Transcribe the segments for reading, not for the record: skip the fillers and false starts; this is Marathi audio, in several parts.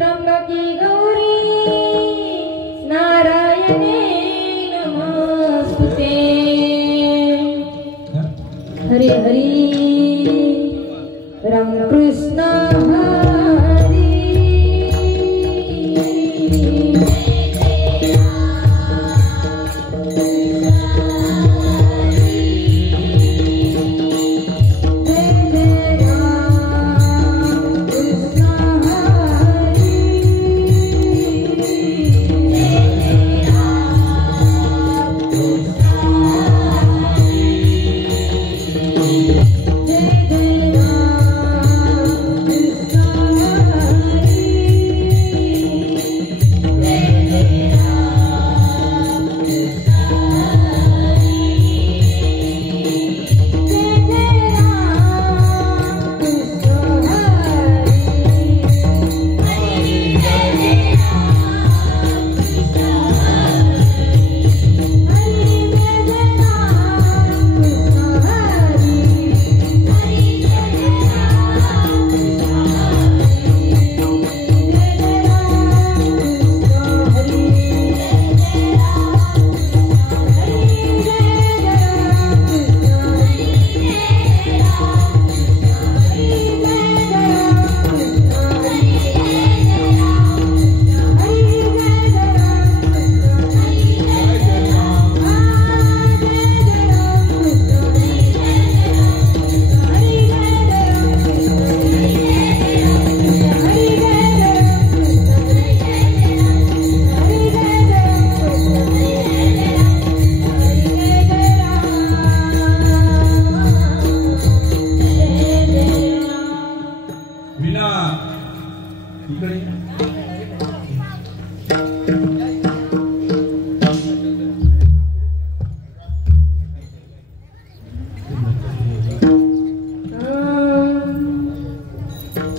त्र्यंबकी गौरी नारायणे नमस्तुते। हरि हरि राम कृष्ण हरि।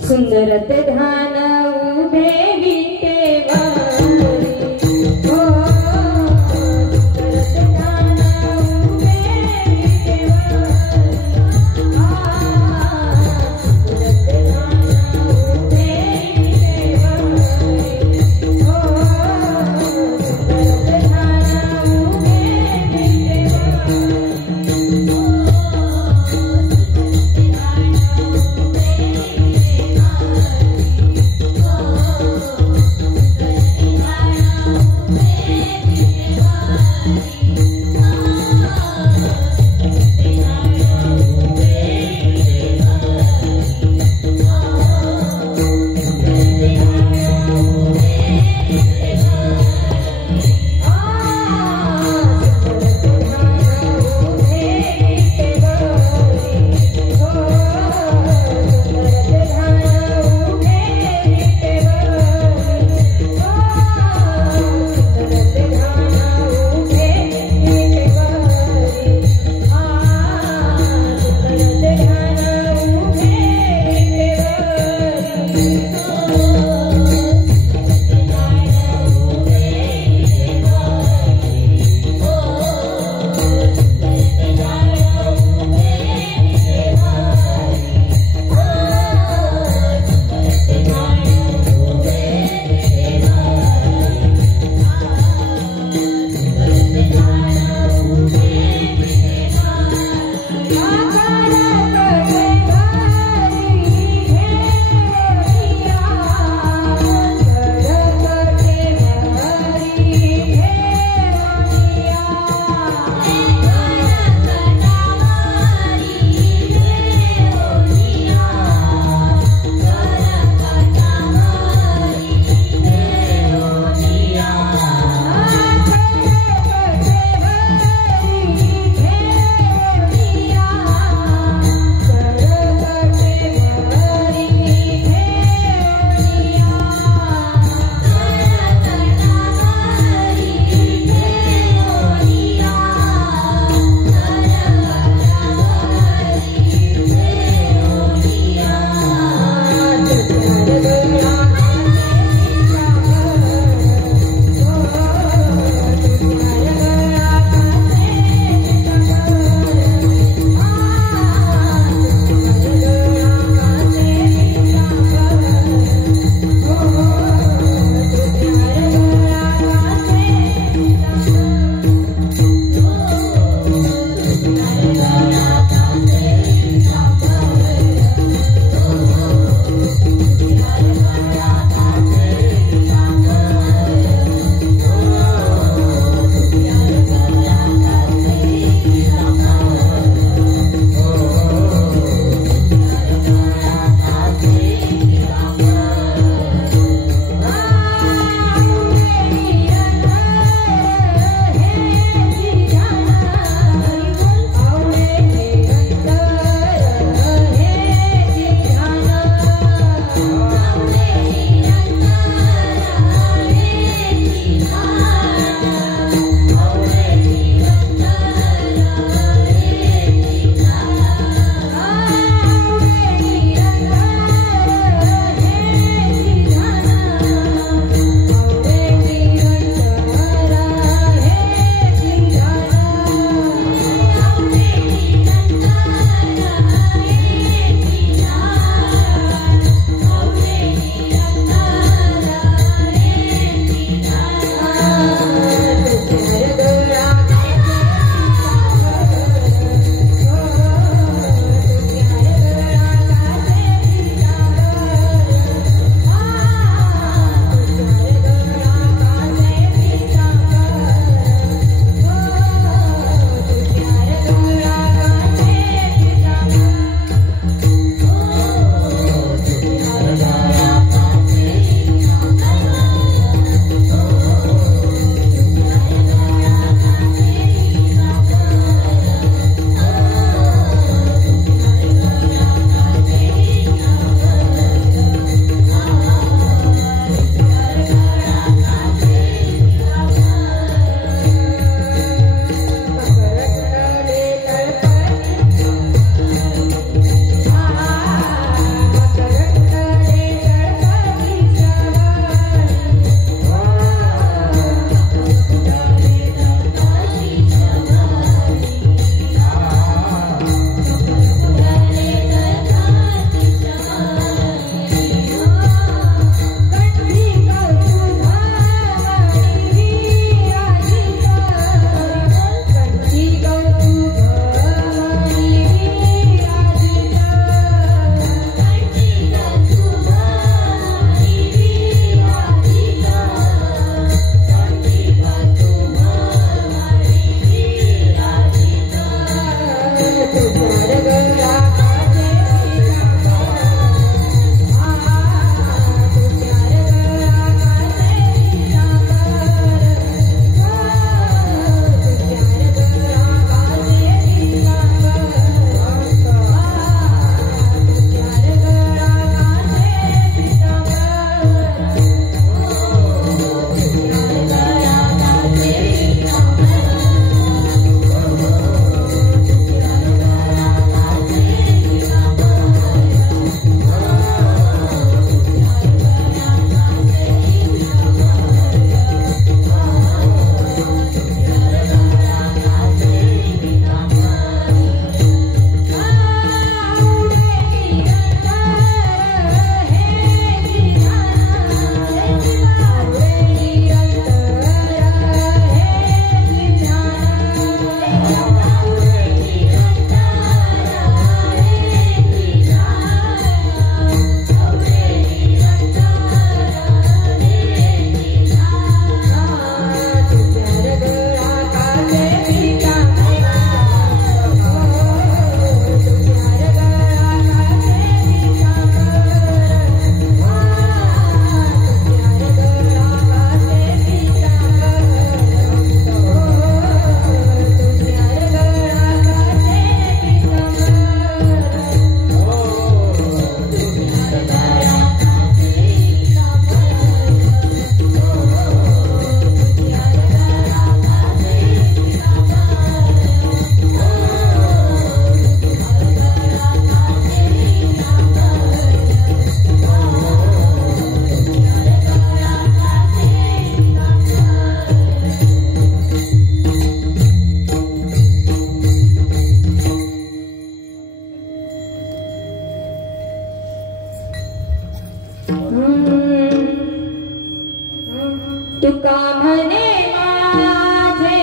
सुंदरत ध्यान उभे विटेवारी हो, सुंदरत ध्यान उभे विटेवारी, सुंदरत ध्यान उभे विटेवारी हो, सुंदरत ध्यान उभे विटेवारी। तुका म्हणे माझे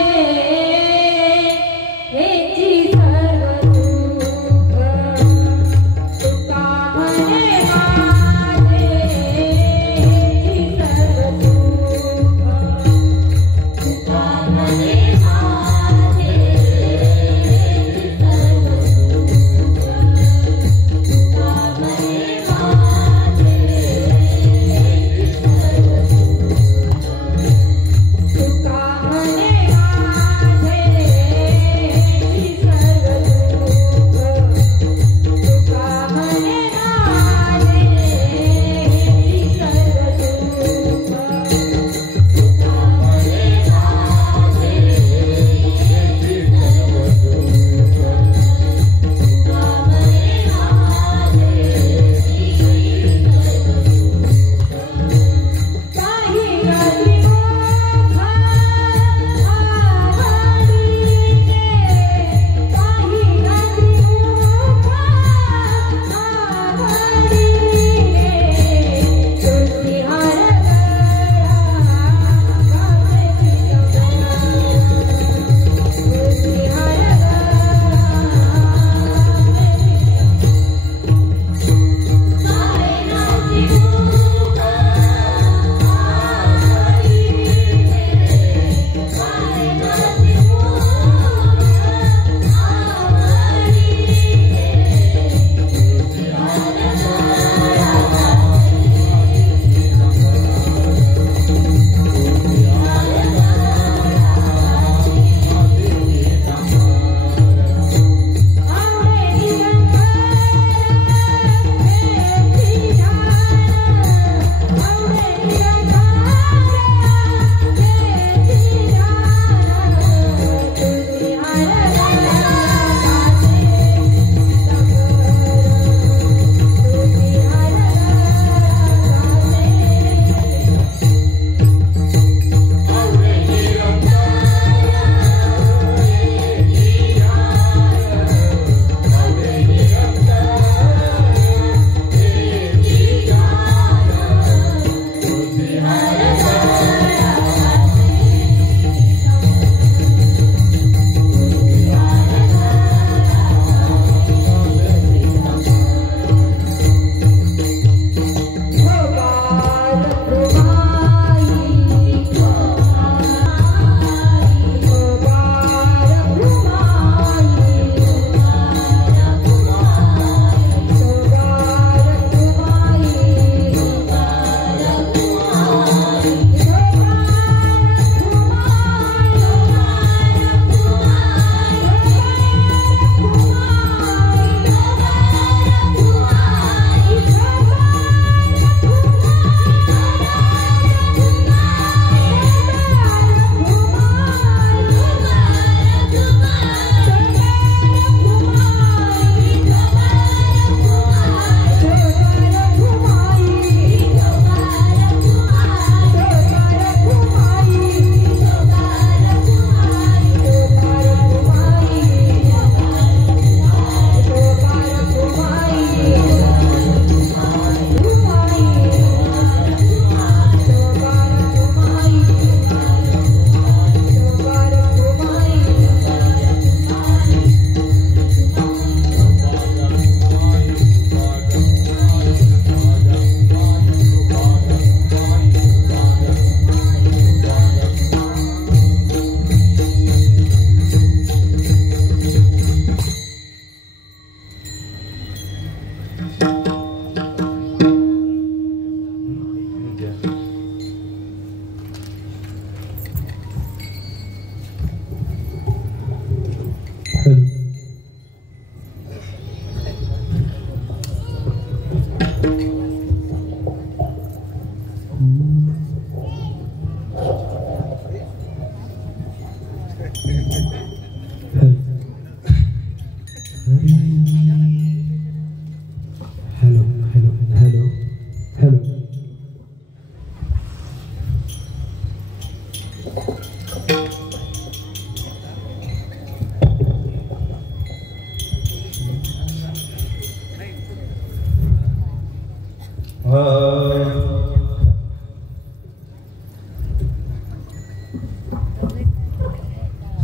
हेची सर्व सुख तुका म्हणे माझे हेची सर्व सुख तुका म्हणे माझे हेची सर्व सुख तुका म्हणे माझे हेची सर्व सुख तुका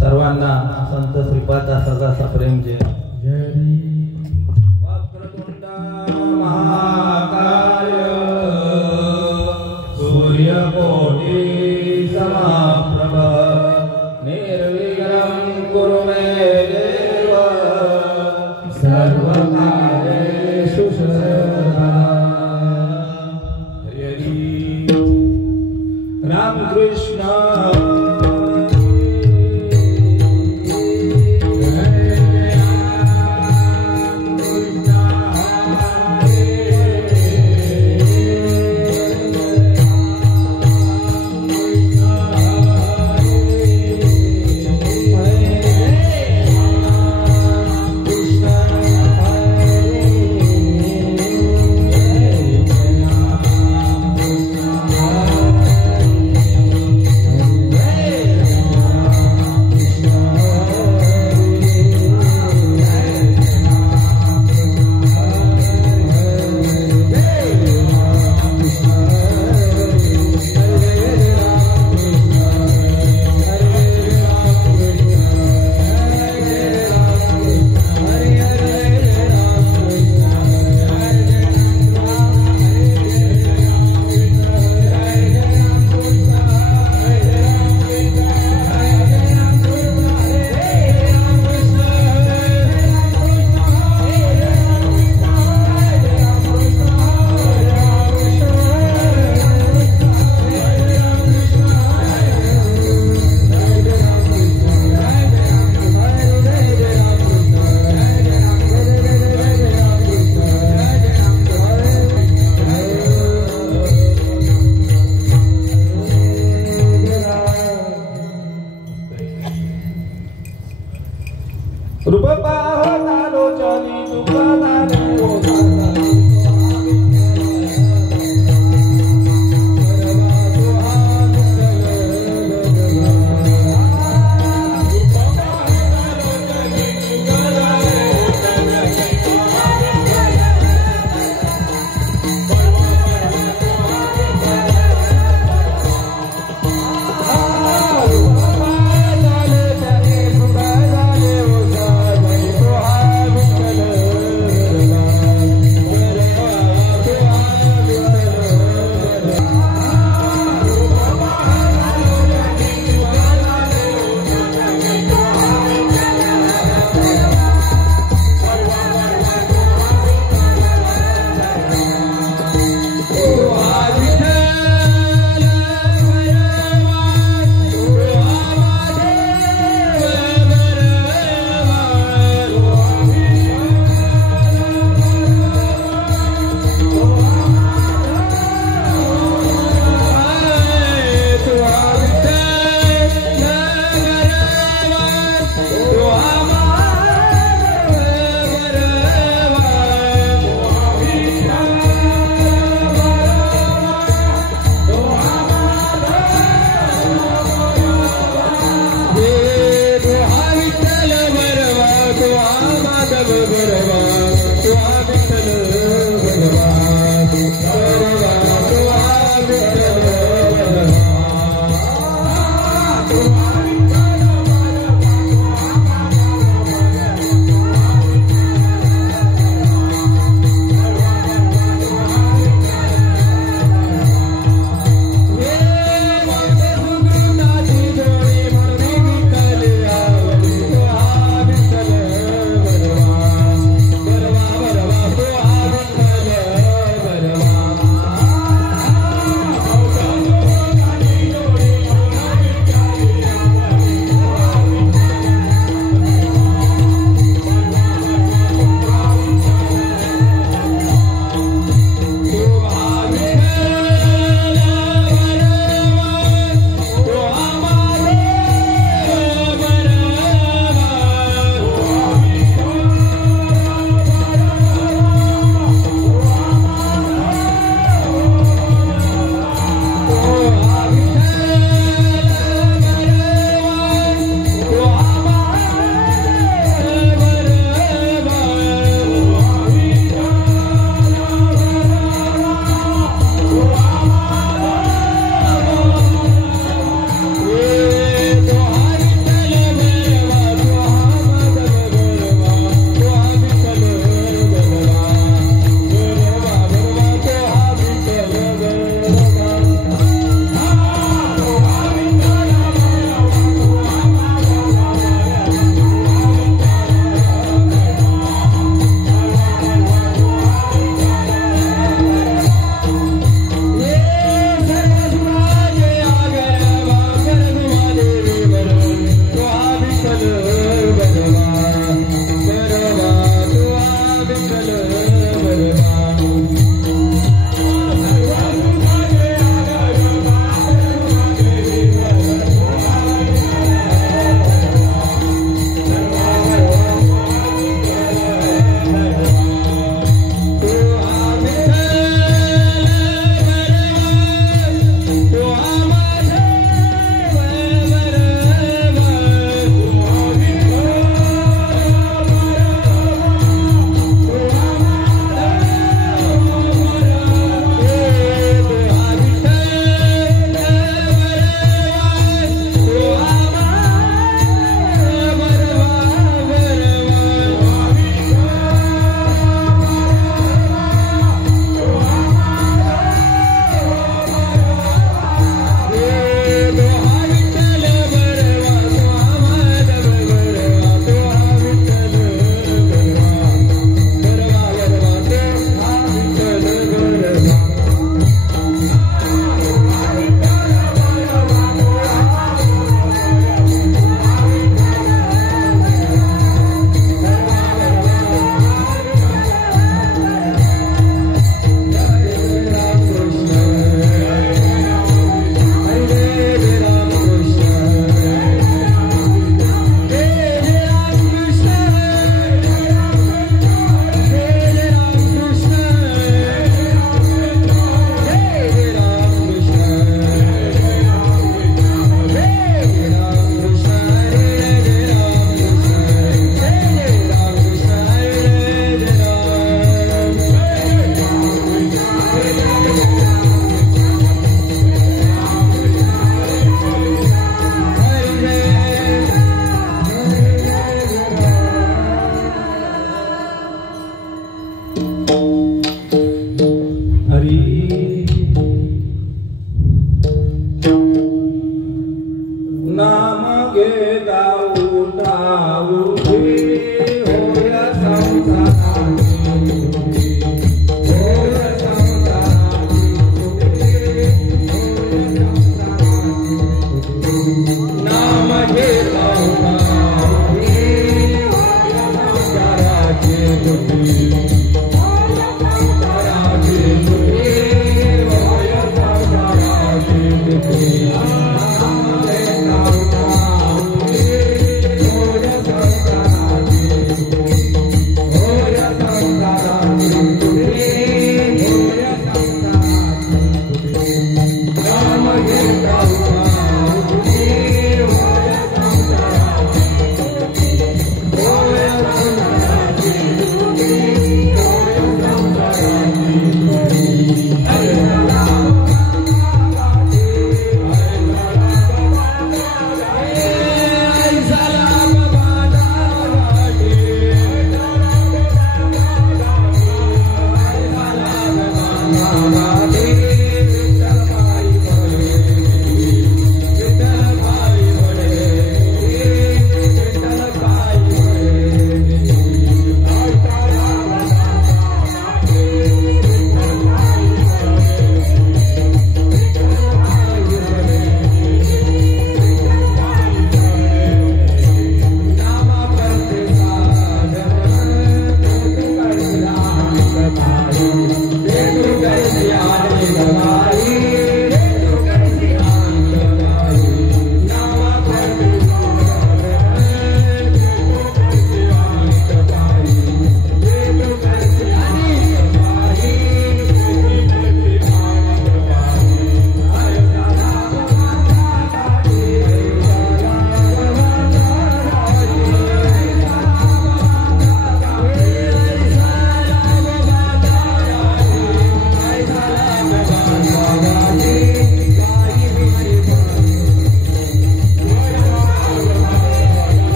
सर्वांना संत श्रीपादा सदाचा प्रेम जय वक्रतुंड महाकाय सूर्यकोटि समप्रभ निर्विघ्नं कुरु मे देव सर्वकार्येषु सर्वदा। रामकृष्ण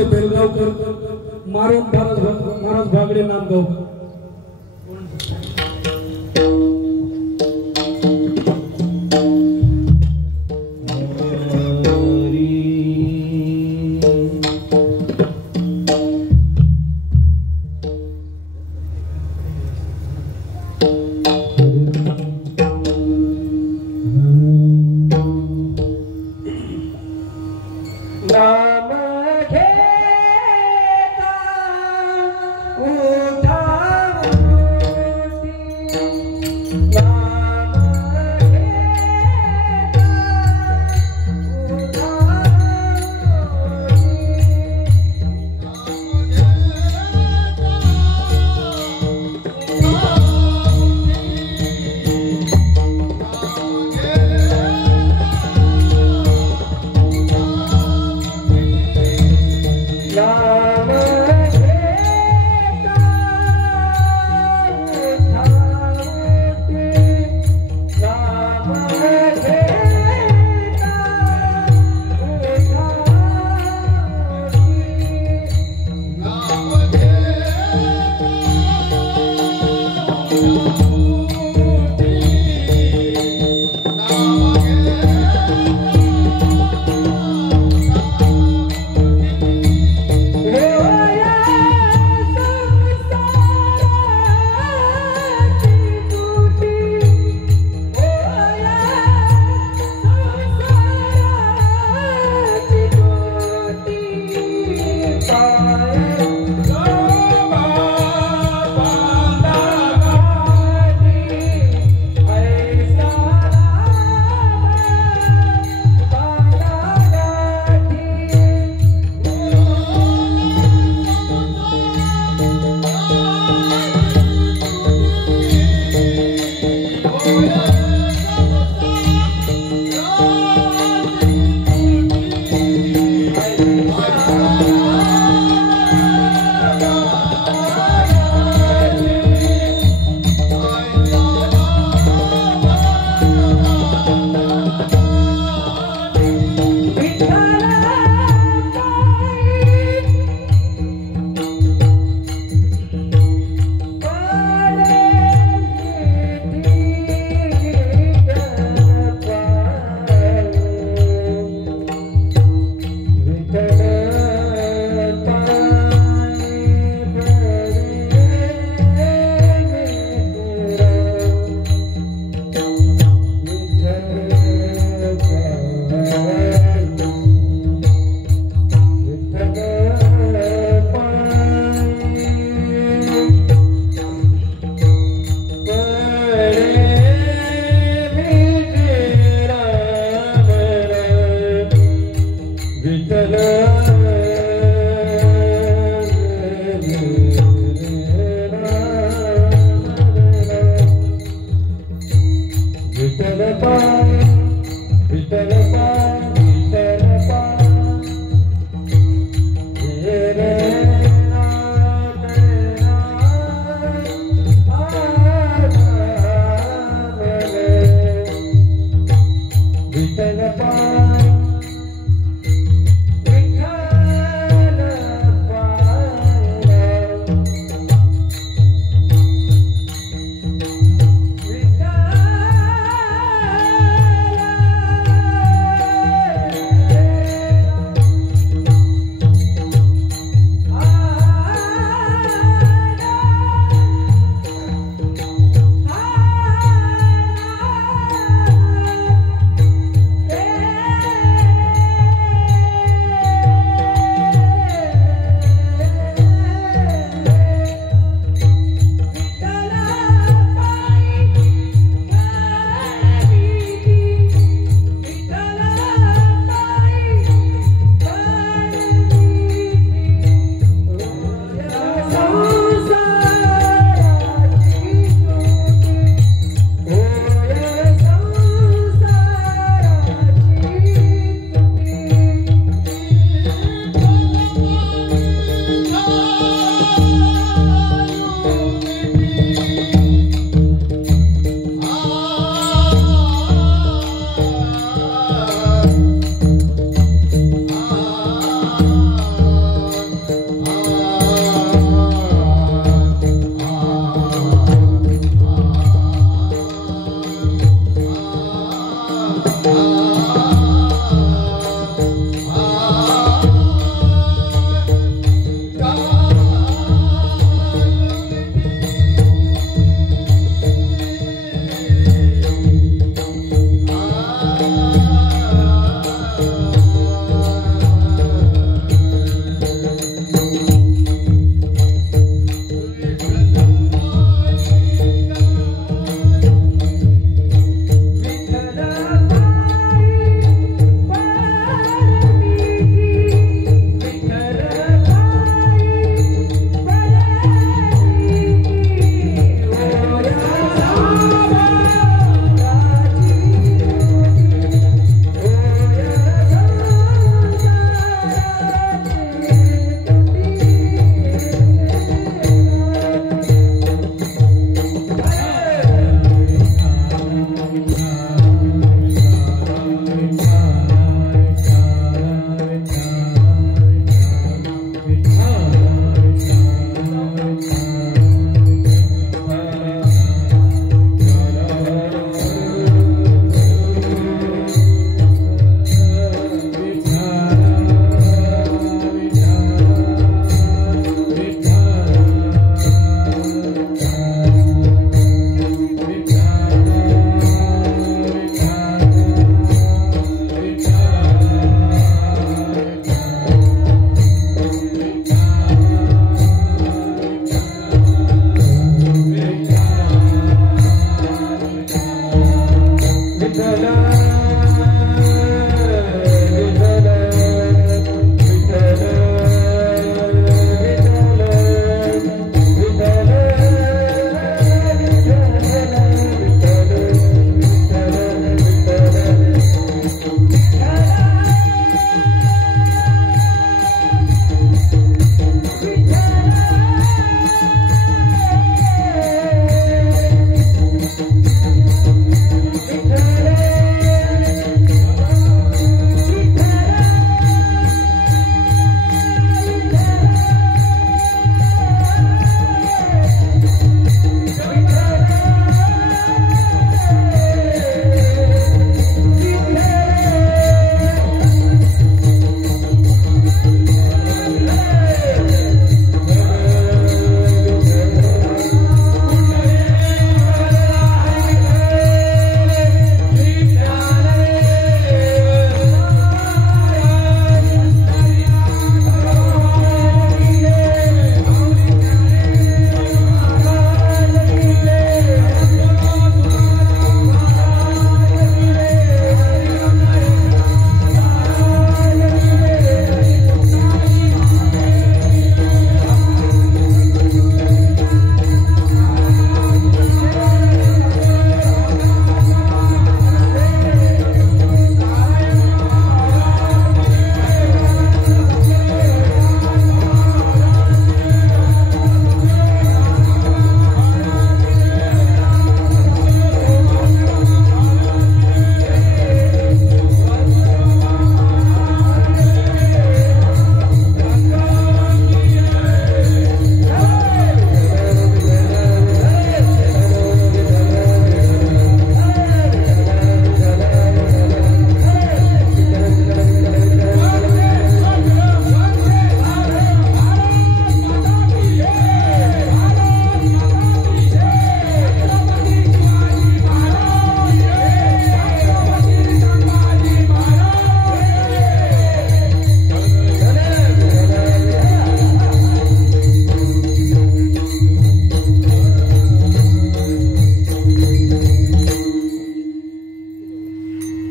से बेलगावकर मारुत महाराज भागडे नांदगाव.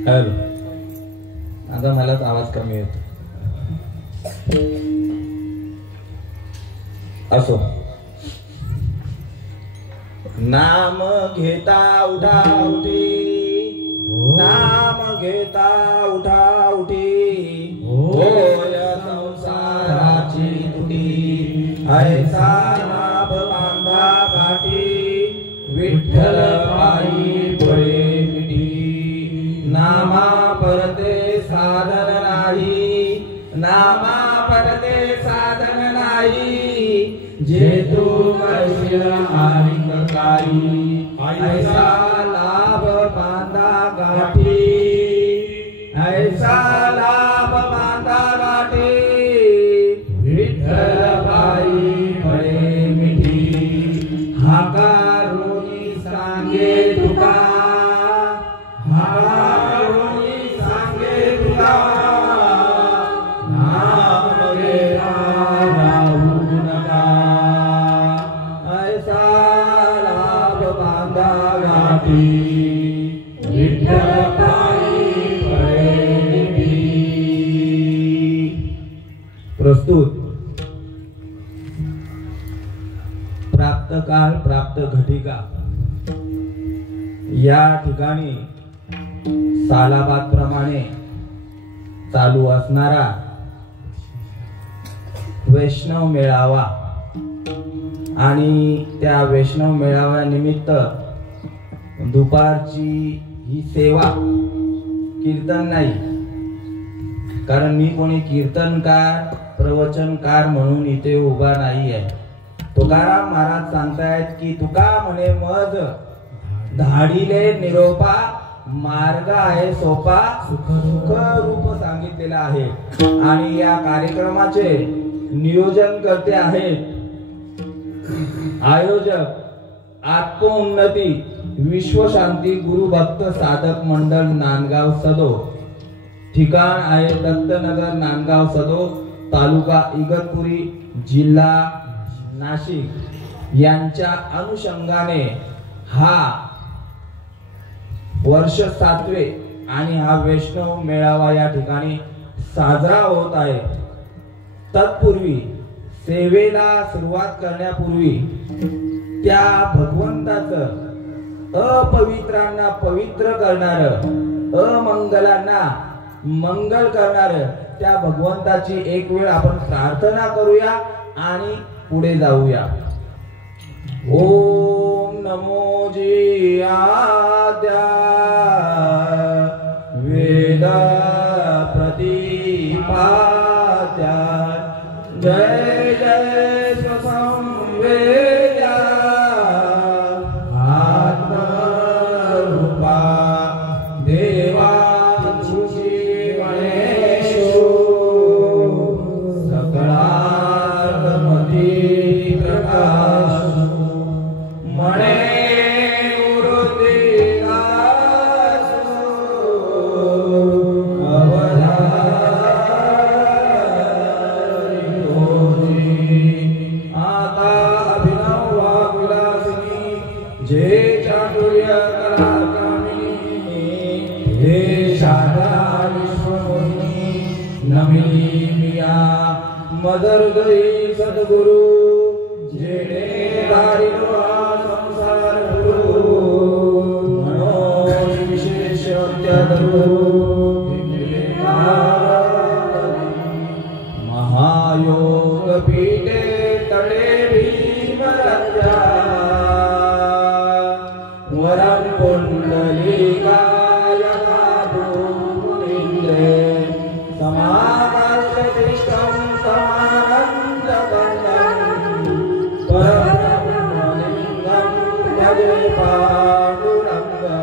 हॅलो, आता मलाच आवाज कमी येतो. असो, नाम घेता उठा उठी, नाम घेता उठा उठी, होय संसाराची तुटी, ऐसा लाभ बांधा गाठी, विठ्ठल पायी पुढे मिठी. नामा परते साधन नाही, नामा परते साधन नाही, जे तू करशील आनिक काही, ऐसा लाभ बांधा गाठी, ऐसा लाभ बांधा गाठी, विठ्ठल बाई फळे मिठी. हाकारोनी सांगे तुका, हाकारोनी सांगे तुका, नाम घेता राहू नका, ऐसा लाभ बांधा गाठी, विठ्ठल पायी फळे मिठी. प्रस्तुत प्राप्त काळ प्राप्त घटिका या ठिकाणी सालाबादप्रमाणे चालू असणारा वैष्णव मेळावा आणि त्या वैष्णव मेळाव्यानिमित्त दुपारची ही सेवा, कीर्तन नाही, कारण मी कोणी कीर्तनकार प्रवचनकार म्हणून इथे उभा नाही आहे. तुकाराम महाराज सांगतायत की तुका म्हणे मज धाडीले निरोपा, मार्ग आहे सोपा, सुख रूप सांगितलेला आहे. आणि या कार्यक्रमाचे नियोजन करते आहेत आयोजक आत्मोन्नती विश्वशांती गुरु भक्त साधक मंडळ नांदगाव सदो. ठिकाण आहे दत्तनगर नांदगाव सदो, तालुका इगतपुरी, जिल्हा नाशिक यांच्या अनुषंगाने हा वर्ष 7वे आणि हा वैष्णव मेळावा या ठिकाणी साजरा होत आहे. तत्पूर्वी सेवेला सुरुवात करण्यापूर्वी त्या भगवंताचं अपवित्रांना पवित्र करणार, अमंगलांना मंगल करणार त्या भगवंताची एक वेळ आपण प्रार्थना करूया आणि पुढे जाऊया. ओम नमो जी आद्या वेद प्रतिपाद्या जय जय स्वसंवेद्या आत्मरूपा देवा तुझी गणेशो सकळार्थमती प्रकाश मणे मदरदयी सद्गुरु जेणे दारिलो संसार गुरु मनोज विशेष महायोग पीठे तडे भीमराजा वरं पुंडलिकाय साधु मुनींद्रे समाकाशतिष्ठं समानन्दकन्दं परब्रह्मलिङ्गं भजे पाण्डुरङ्गं.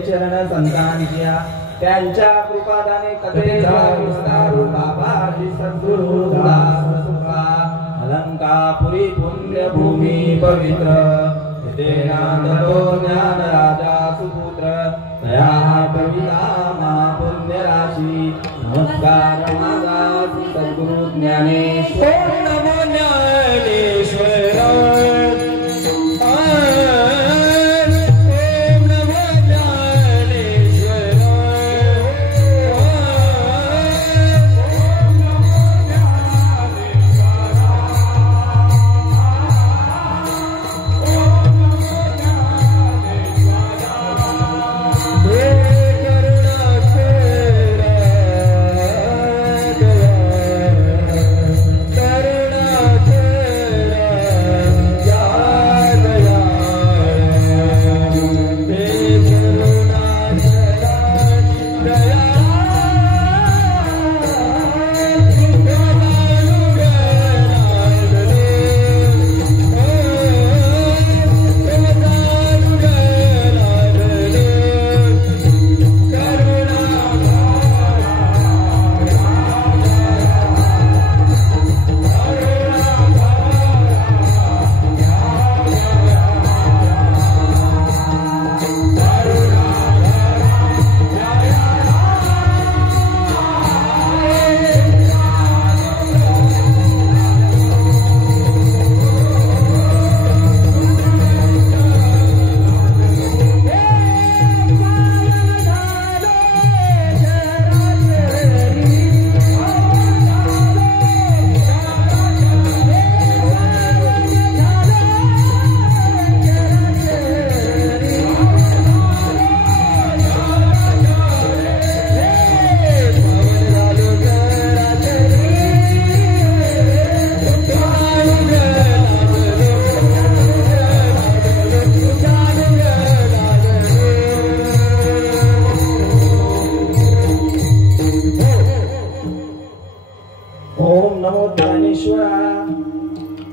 चरण संतांच्या त्यांच्या कृपादाने कथेचा विस्तार बाबाजी सद्गुरु दास सुखा अलंकापुरी पुण्यभूमी पवित्र तेनांदो ज्ञान राजा सुपुत्र दया कविता महापुण्य राशी नमस्कार माझा सद्गुरु ज्ञानेश्वर नमो ज्ञानेश्वर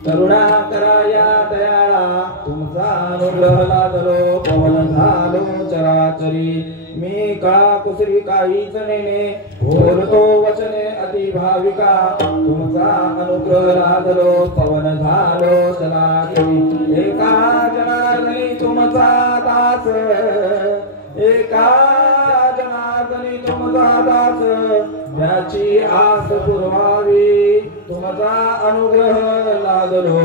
करुणा कराया दयाळा तुमचा अनुग्रह लादलो पवन झालो चराचरी मी काळा कुसरी काहीच नेने बोलतो वचने अति भाविका तुमचा अनुग्रह लादलो पवन झालो चराचरी एका जनार्दनी तुमचा दास एका जनार्दनी तुमचा दास त्याची आस पुरवावी तुमचा अनुग्रह लादलो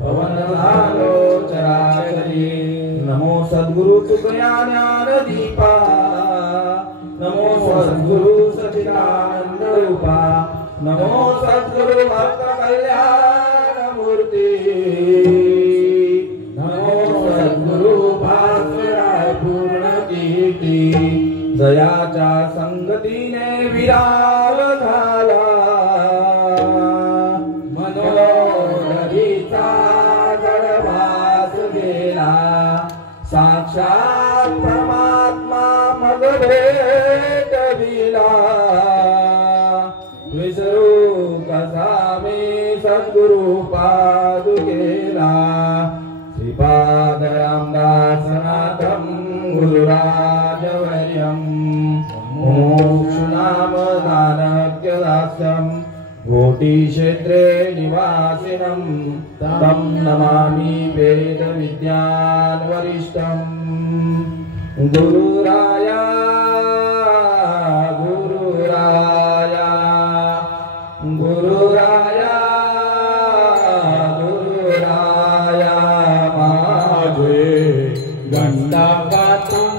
पवन झालो चराचरी नमो सद्गुरु तुकया ज्ञान दीपा नमो सद्गुरु सच्चिदानंद रूपा नमो सद्गुरु भक्त कल्याण मूर्ती नमो सद्गुरु भास्कराय पूर्ण कीर्ती जयाच्या संगतीने विराल झाला मनोरथीचा गडभास गेला साक्षात परमात्मा मग भेटविला विसरू कसा मी सद्गुरु पादुकेला श्रीपाद रामदासनाथं गुरुराजवर्यं मोक्षनामदानक्यदास्यं घोटीक्षेत्रे निवासिनं तं नमामि वेदविद्यान् वरिष्ठं गुरुराया गुरुराया गुरुराया गुरुराया माझे गंडकातून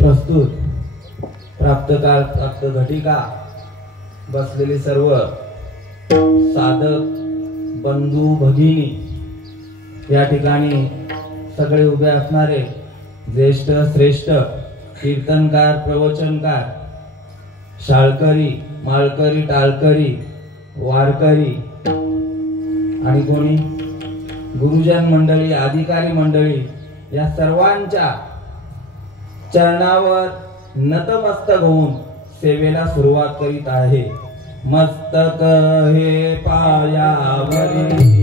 प्रस्तुत प्राप्तकाळ प्राप्त घटिका बसलेले सर्व साधक बंधू भगिनी या ठिकाणी सगळे उभे असणारे ज्येष्ठ श्रेष्ठ कीर्तनकार प्रवचनकार शाळकरी माळकरी टाळकरी वारकरी आणि कोणी गुरुजन मंडळी अधिकारी मंडळी या सर्वांच्या चरणावर नतमस्तक होऊन सेवेला सुरुवात करीत आहे. मस्तक हे पायावरी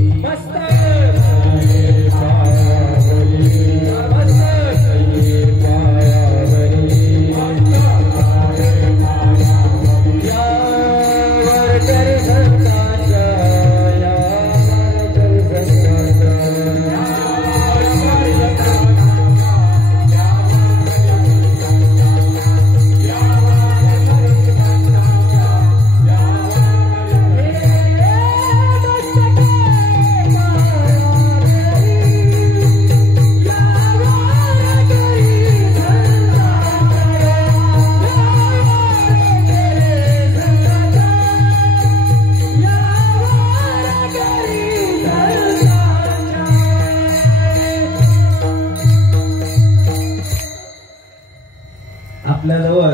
आपल्याजवळ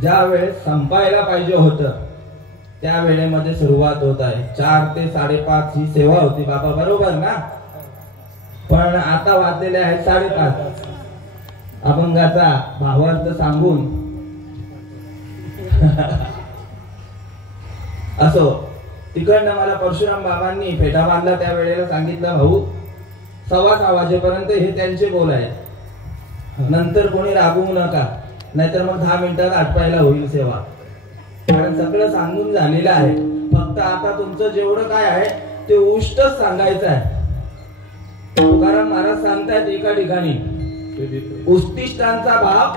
ज्या वेळेस संपायला पाहिजे होतं त्या वेळेमध्ये सुरुवात होत आहे. 4 ते 5:30 ही सेवा होती बाबा, बरोबर ना? पण आता वाजलेले आहेत 5:30. अभंगाचा भावार्थ सांगून असो. तिकडनं मला परशुराम बाबांनी फेटा बांधला त्या वेळेला सांगितलं, भाऊ 6:15 वाजेपर्यंत हे त्यांचे बोल आहे, नंतर कोणी रागवू नका, नाहीतर मग 10 मिनिटात आटपायला होईल सेवा. कारण सगळं सांगून झालेलं आहे. फक्त आता तुमचं जेवढं काय आहे ते उष्टच सांगायचं आहे. तुकाराम महाराज सांगतायत एका ठिकाणी, उस्तिष्टांचा भाव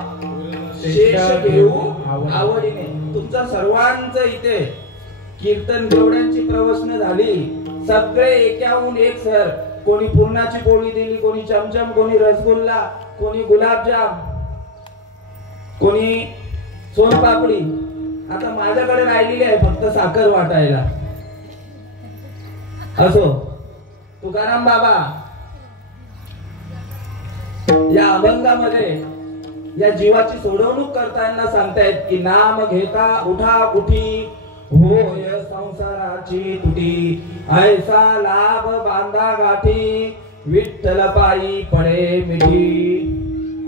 शेष घेऊ आवडीने. तुमचं सर्वांचं इथे कीर्तन जेवढ्यांची प्रवचन झाली सगळे एकाहून एक सर, कोणी पूर्णाची पोळी दिली, कोणी चमचम, कोणी रसगुल्ला, कोणी गुलाबजाम, कोणी सोनपापडी. आता माझ्याकडे राहिलेली आहे फक्त साखर वाटायला. असो. तुकाराम बाबा या अभंगामध्ये या जीवाची सोडवणूक करताना सांगतायत की नाम घेता उठा उठी होय संसाराची तुटी, ऐसा लाभ बांधा गाठी विठ्ठल पायी पडे मिठी.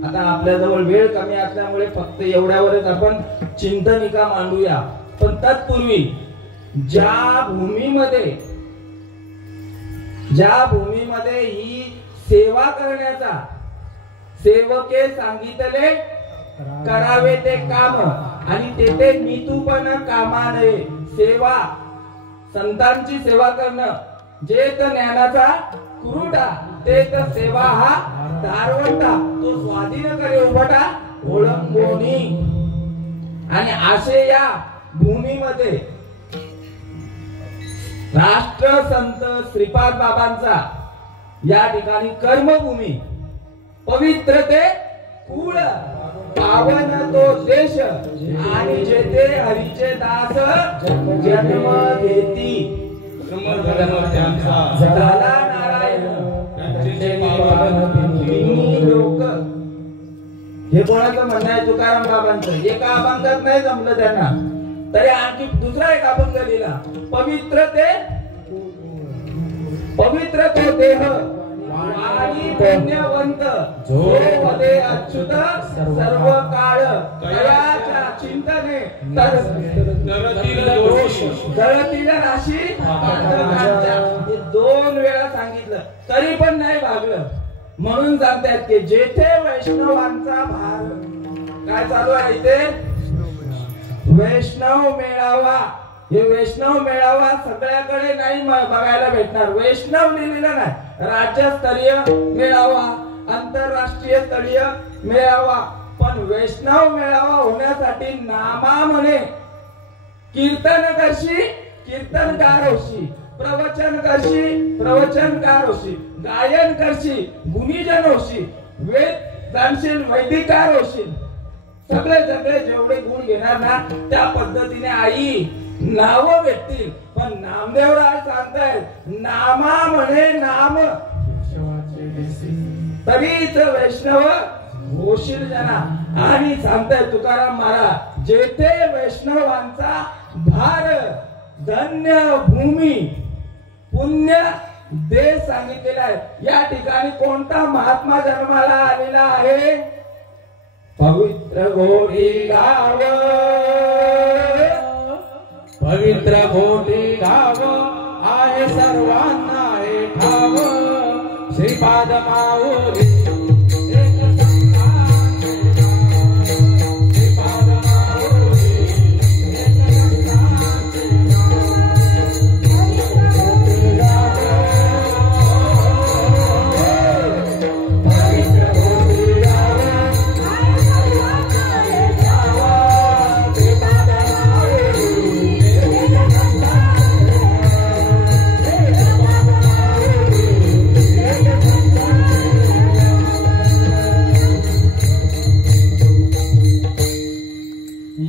आता आपल्याजवळ वेळ कमी असल्यामुळे फक्त एवढ्यावरच आपण चिंतनिका मांडूया. पण तत्पूर्वी ज्या भूमीमध्ये ही सेवा करण्याचा सेवके सांगितले करावे ते काम आणि तेथे नीतूपण कामा नये. सेवा संतांची सेवा करणं जेत ज्ञानाचा कुरुटा, तेत सेवा हा दारवंटा, तो स्वाधीन करे उभटा ओळंगोनी. आणि असे या भूमीमध्ये राष्ट्रसंत श्रीपाद बाबांचा या ठिकाणी कर्मभूमी, पवित्र ते कुळ, पावन तो देश आणि जेथे हरीचे दास जन्म घेती. झाला नारायण लोक. हे कोणाचं म्हणणं आहे? तुकाराम बाबांचं. एका अभंगात नाही जमलं त्यांना, तरी आणखी दुसरा एक अभंग लिहिला, पवित्र ते देह वाणी पुण्यवंत जो वदे अच्युत सर्व काळ कयाच्या चिंतने जळतील राशी पातकांच्या. हे 2 वेळा सांगितलं तरी पण नाही भागलं. म्हणून सांगतात की जेथे वैष्णवांचा भार काय चालू आहे इथे वैष्णव मेळावा. हे वैष्णव मेळावा सगळ्याकडे नाही बघायला भेटणार. वैष्णव लिहिलेलं नाही. राज्यस्तरीय मेळावा आंतरराष्ट्रीय स्तरीय मेळावा. पण वैष्णव मेळावा होण्यासाठी नामा म्हणे कीर्तन करशी कीर्तनकार होशी, प्रवचन करशी प्रवचनकार होशी, गायन करशी गुणीजन होशी, वेद जाणशील वैदिकार होशील. सगळे सगळे जेवढे गुण घेणार ना त्या पद्धतीने आई नाव भेटतील. पण नामदेवराय सांगतायत नामा म्हणे नाम तरीच वैष्णव होशील जना. आणि सांगतायत तुकाराम महाराज जेथे वैष्णवांचा भार धन्य भूमी पुण्य देश सांगितलेला आहे. या ठिकाणी कोणता महात्मा जन्माला आलेला आहे. पवित्र घोडी गाव पवित्र घोडी गाव आहे सर्वांना हे ठाव. श्रीपाद माऊली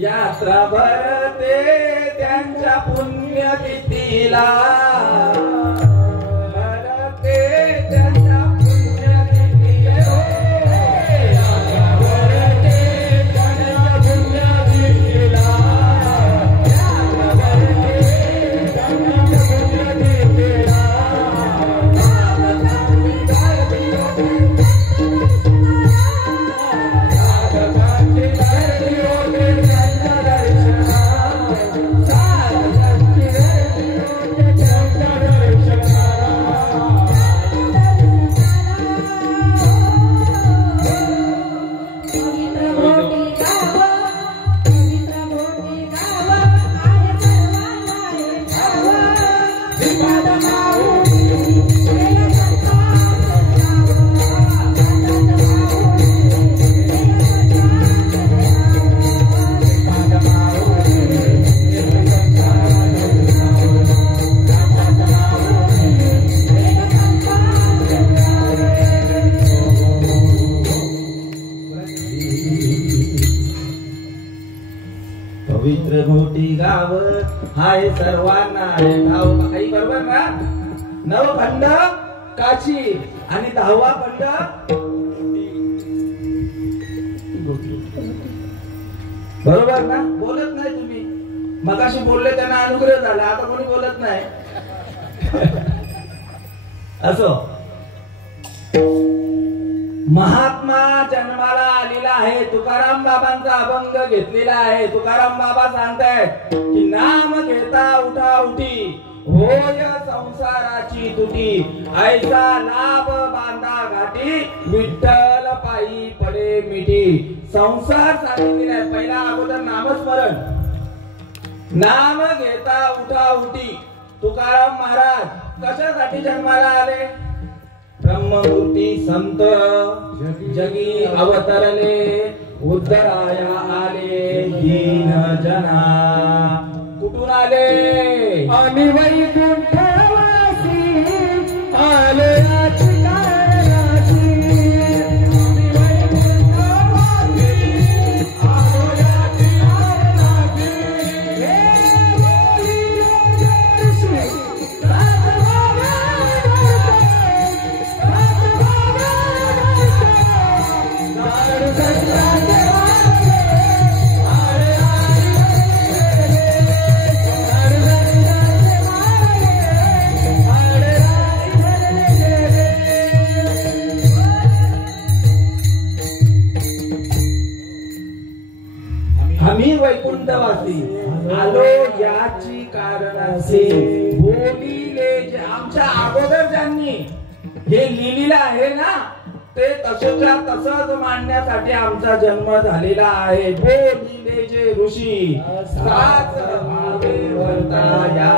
यात्रा भरते त्यांच्या पुण्यतिथीला भरते त्यांच्या पुण्यतिथीला यात्रा भरते त्यांच्या पुण्यतिथीला यात्रा भरते त्यांच्या पुण्यतिथीला पवित्र मोठी गाव हाय सर्वांना ठाव. काही बरोबर ना. 9 खंड काशी आणि 10वा खंड बरोबर ना. बोलत नाही तुम्ही. मगाशी बोलले त्यांना अनुग्रह झाला. आता कोणी बोलत नाही. असो महात्मा जन्माला आलेला आहे. तुकाराम बाबांचा अभंग घेतलेला आहे. तुकाराम बाबा सांगतायत की नाम घेता उठा उठी होय संसाराची तुटी ऐसा लाभ बांधा घाटी विठ्ठल पायी पडे मिठी. संसार सांगितलेला आहे. पहिला अगोदर नामस्मरण. नाम घेता उठा उठी. तुकाराम महाराज कशासाठी जन्माला आले. ब्रह्ममूर्ती संत जगी अवतरले उद्धराया आले दीन जना. कुठून आले. आणि वैकुंठवासी आले वैकुंठवासी आलो याची कारणाचे बोलिले जे आमच्या अगोदर ज्यांनी हे लिहिलेलं आहे ना ते तसंच्या तसंच मांडण्यासाठी आमचा जन्म झालेला आहे. बोलिले जे ऋषी साच भावे वर्ताया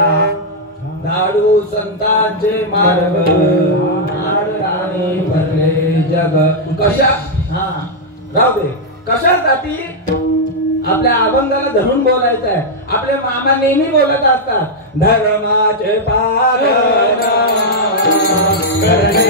धाडू संतांचे मार्ग मार्गाने भरले जग. कशा राहू दे कशासाठी आपल्या अभंगाला धरून बोलायचं आहे. आपले मामा नेहमी बोलत असतात धर्माचे पालन करणे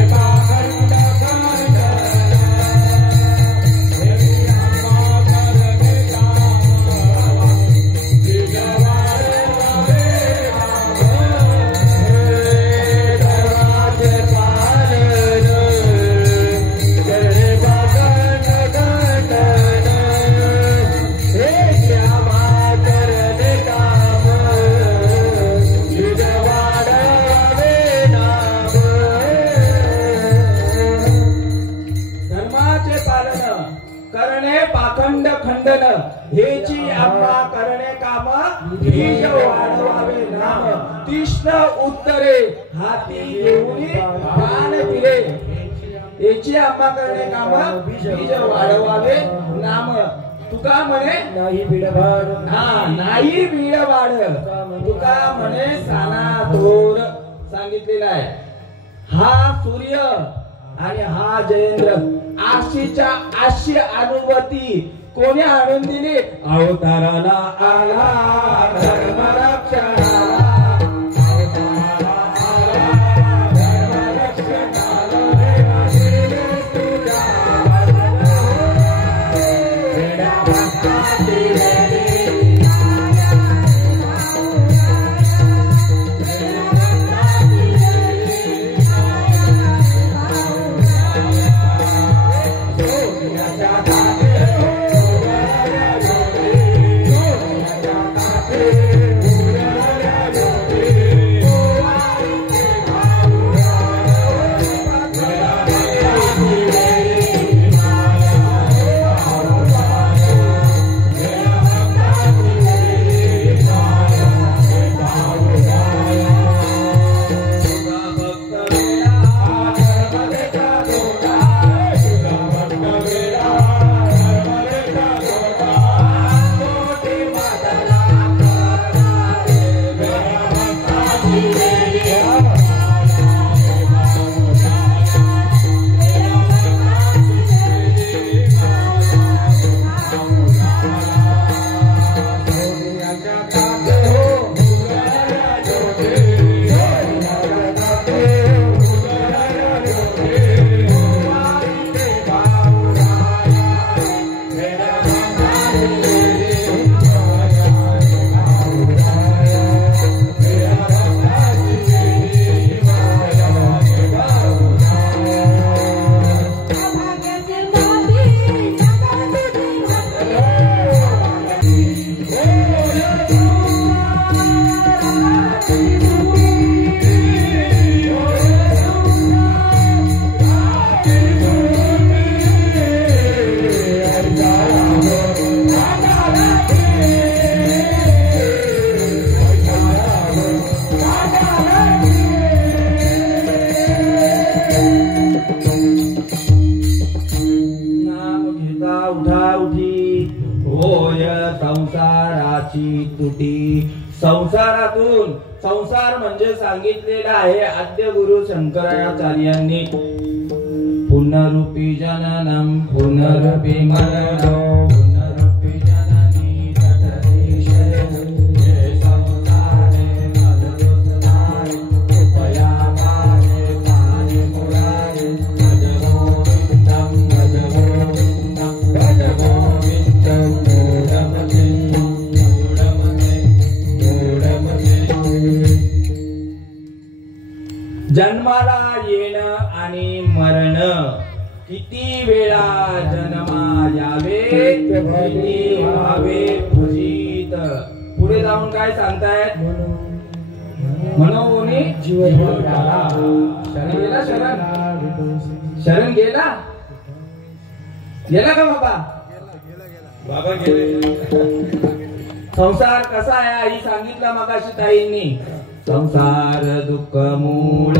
खंडन हेची आम्हा करणे काम बीज वाढवावे नाम तीक्ष्ण उत्तरे हाती घेऊन प्राण दिले हेची आम्हा करणे काम बीज वाढवावे नाम. तुका म्हणे नाही बीडवाड नाही बीडवाड तुका म्हणे साना थोर सांगितलेला आहे. हा सूर्य आणि हा जयेंद्र आशीच्या आशी अनुभूती कोणी आणून दिली अवताराला आला धर्म रक्षणाला संसारातून संसार म्हणजे सांगितलेला आहे आद्य गुरु शंकराचार्यांनी पुनरुपी जननम पुनरुपी मरणम पुनरुपी जननी तटदेशे ये संसारे नदुसदाय कृपया माने पाने मुरारे भज गोविंदम भज गोविंदम भज गोविंदम जन्माला येणं आणि मरण किती वेळा जन्मा यावे किती व्हावे पूजित. पुढे जाऊन काय सांगतायत मनोनी जीवन शरण गेला शरण गेला गेला का बाबा बाबा गेले संसार कसा आहे आई सांगितलं मगाशी ताईंनी. संसार दुःख मूळ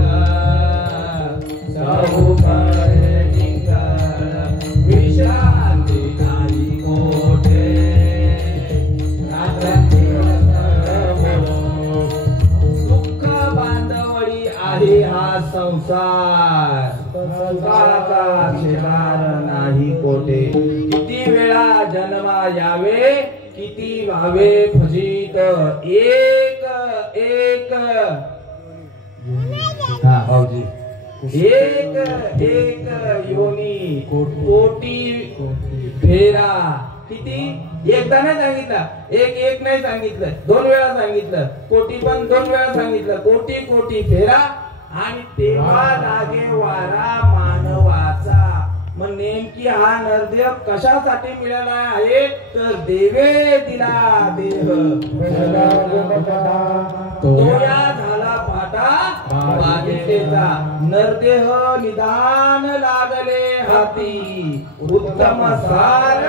विश्रांती नाही कोठे दुःख बांधवळी आहे हा संसार. सुखाचा शेजार नाही कोठे. किती वेळा जन्मा यावे किती व्हावे फजित एक एक हा भाऊजी एक एक योनी कोटी फेरा. किती एकदा नाही सांगितलं, एक एक नाही सांगितलं, 2 वेळा सांगितलं. कोटी पण 2 वेळा सांगितलं. कोटी कोटी फेरा आणि तेव्हा लागे वारा मानवाचा. मग नेमकी हा नरदेव कशासाठी मिळाला आहे तर देवे दिला देह तोया झाला फाटा बाधितेचा. नरदेह निदान लागले हाती उत्तम सार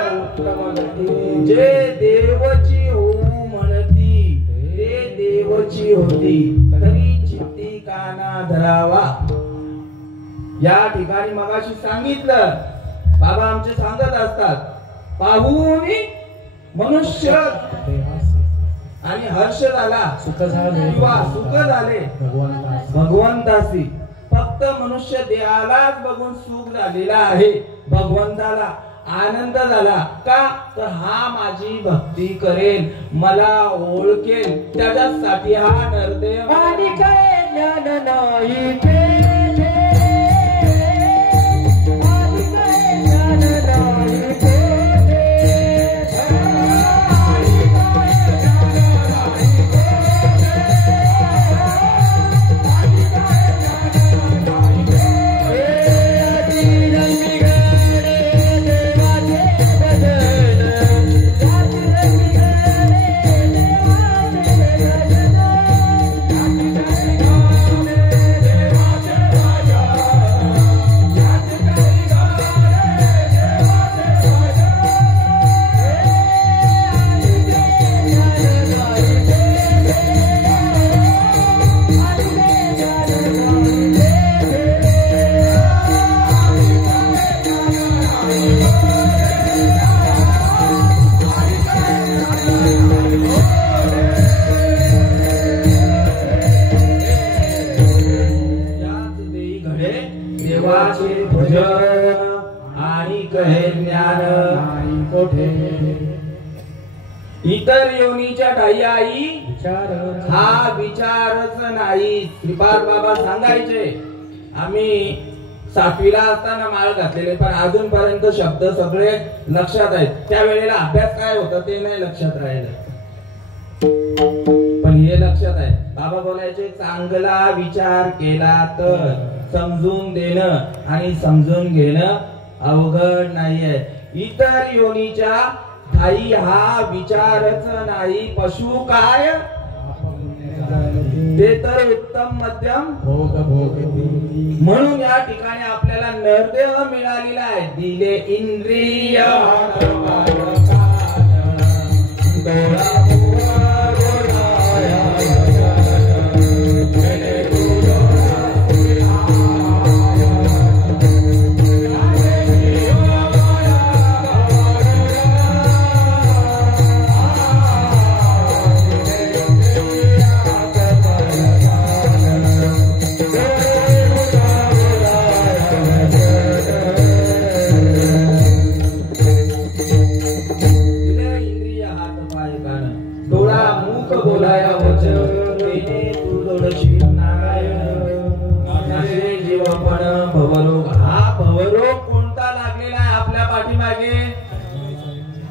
जे देवची होऊ म्हणती ते देवची होती तरी चित्ती काना धरावा. या ठिकाणी मगाशी सांगितलं बाबा आमचे सांगत असतात पाहून मनुष्य आणि हर्ष झाला सुख झाले किंवा सुख झाले भगवंतासी. फक्त मनुष्य देहालाच बघून सुख झालेला आहे. भगवंताला आनंद झाला का तर हा माझी भक्ती करेल मला ओळखेल त्याच्यासाठी हा नरदेव. आणि काय ज्ञान नाही देवाचे भजन आणि कहे ज्ञान कोठे. इतर योनीच्या ठाई आई हा विचारच नाही. श्रीपाद बाबा सांगायचे आम्ही 7वीला असताना माळ घातलेले पण अजूनपर्यंत शब्द सगळे लक्षात आहेत. त्यावेळेला अभ्यास काय होता ते नाही लक्षात राहिलं पण हे लक्षात आहे. बाबा बोलायचे चांगला विचार केला तर समजून देणं आणि समजून घेणं अवघड नाहीये. इतर योनीच्या ठाई हा विचारच नाही. पशु काय ते तर उत्तम मध्यम म्हणून या ठिकाणी आपल्याला नरदेह मिळालेला आहे. दिले इंद्रिय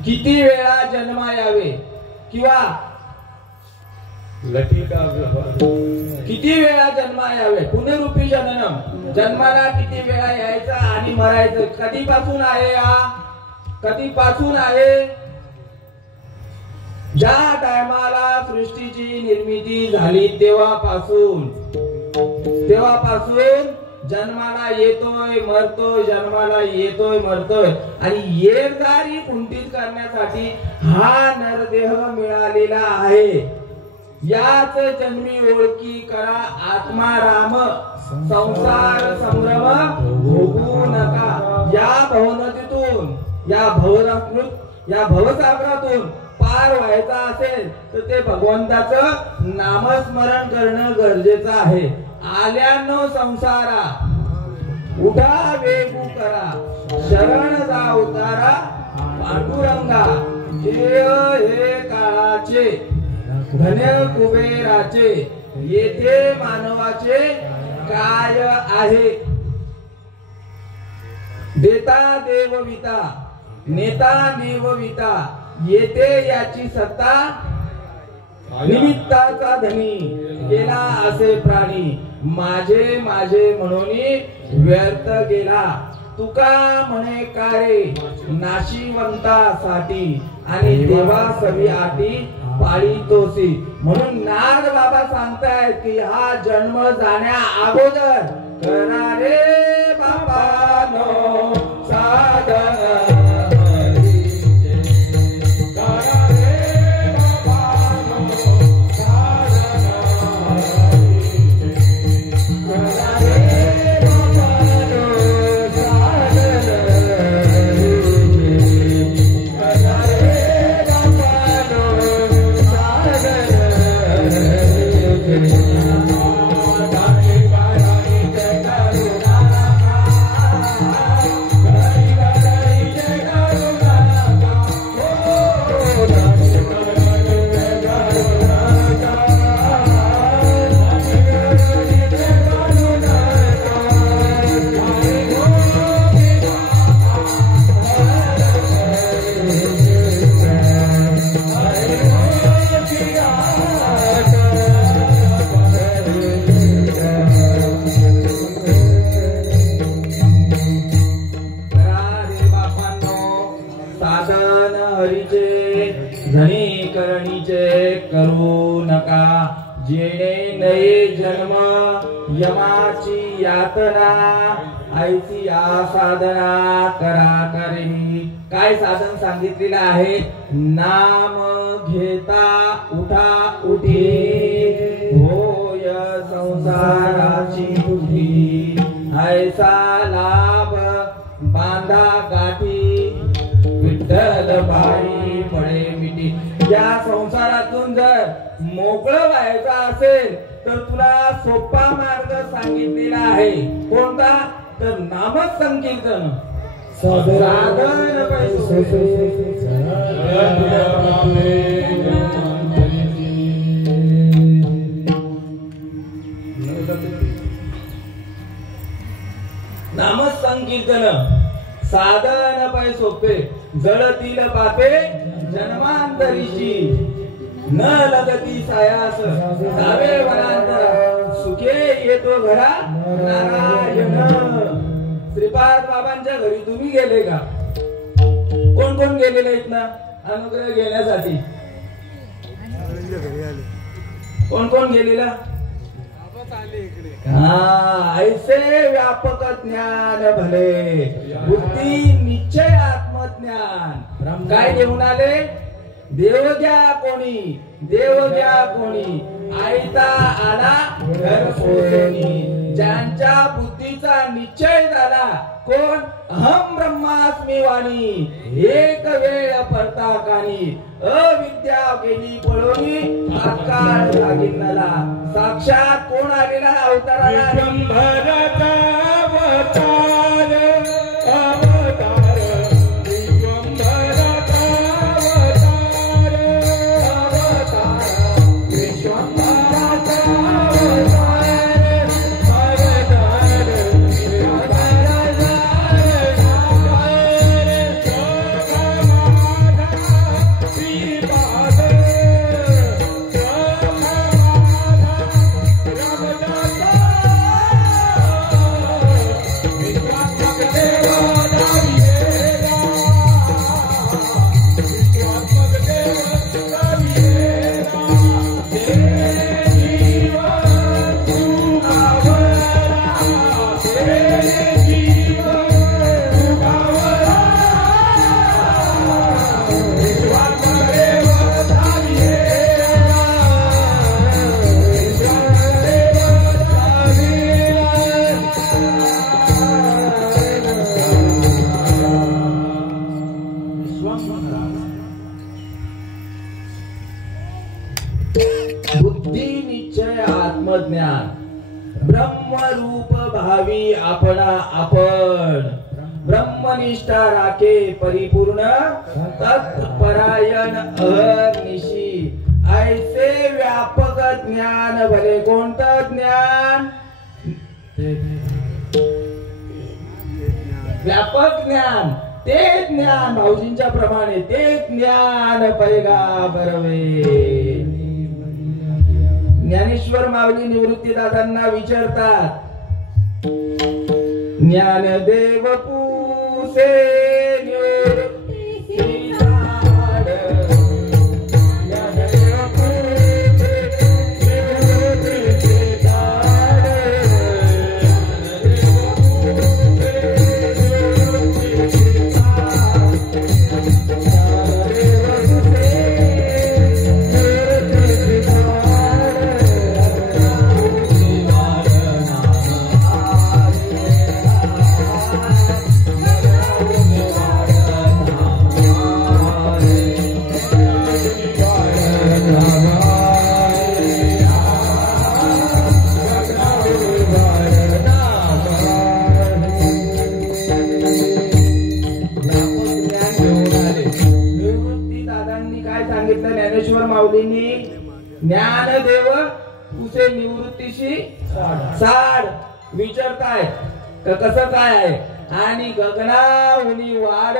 किती वेळा जन्मा यावे किंवा किती वेळा जन्मा यावे. पुनरुपी जननम. जन्माला किती वेळा यायचा आणि मरायचं. कधीपासून आहे हा कधीपासून आहे. ज्या टायमाला सृष्टीची निर्मिती झाली तेव्हापासून जन्माला येतोय मरतोय, जन्माला येतोय मरतोय, आणि येरदारी कुंठित करण्यासाठी हा नरदेह मिळालेला आहे. याच जन्मी ओळखी करा आत्मा राम, संसार संभ्रम भोगू नका. या भवनदीतून, या भवसागरातून पार व्हायचा असेल तर ते भगवंताचं नामस्मरण करणं गरजेचं आहे. आल्यानो संसारा उठा वेगू करा, शरण जा उतारा पांडुरंगा. हे काळाचे धन्य कुबेराचे, येथे मानवाचे काय आहे. देता देवविता, नेता नेवविता, येथे याची सत्ता. निमित्ताचा धनी गेला असे प्राणी, माझे माझे म्हणून व्यर्थ गेला. तुका म्हणे कारे नाशिवंतासाठी, आणि देवा सवी आटी पाळीतोसी. म्हणून नारद बाबा सांगतायत की हा जन्म जाण्या अगोदर करा रे बाबानो साधन. करू नका, जेणे नये जन्म यमाची यातना, ऐसी या साधना करा करी. काय साधन सांगितलेलं आहे. नाम घेता उठा उठी, होय संसाराची तुझी. ऐसा लाभ बांधा गाठी, विठ्ठल बाई पळे मिठी. या संसारातून जर मोकळं व्हायचं असेल तर तुला सोपा मार्ग सांगितलेला आहे. कोणता? तर नामच संकीर्तन. साधन नामच संकीर्तन. साधन पै सोपे, जळतील पापे जन्मांतरीची. न लगती सायास जावे वनांतरा, सुखे येतो घरा नारायण. श्रीपाद बाबांच्या घरी तुम्ही गेले का? कोण कोण गेलेले आहेत ना अनुग्रह घेण्यासाठी? कोण कोण गेलेला? ऐसे व्यापक ज्ञान भले, बुद्धी निश्चय आत्मज्ञान. काय घेऊन आले? देव घ्या कोणी, देव घ्या कोणी, आईता आला घर सोडणी. ज्यांच्या बुद्धीचा निश्चय झाला, कोण? अहम ब्रह्मास्मी वाणी, एक वेळ पडता कानी. अविद्या गेली पळोनी, आकार लागिनला. साक्षात कोण आलेला अवताराला? विश्वंभराचा अवतार, बुद्धी निश्चय आत्मज्ञान ब्रह्मरूप भावी आपणा आपण ब्रह्मनिष्ठा राखे परिपूर्ण तत्परायण अहर्निशी ऐसे व्यापक ज्ञान भले कोणतं ज्ञान व्यापक ज्ञान ते ज्ञान भाऊजींच्या प्रमाणे ते ज्ञान पैगा बरवे ज्ञानेश्वर माऊली निवृत्ती दादांना विचारतात ज्ञानदेव पूसे निवृत्ती झाड ज्ञानदेव पूसे निवृत्ती झाड ज्ञानदेव तुझे निवृत्तीशी साड विचारताय कसं काय आहे आणि गगनाउनी वाढ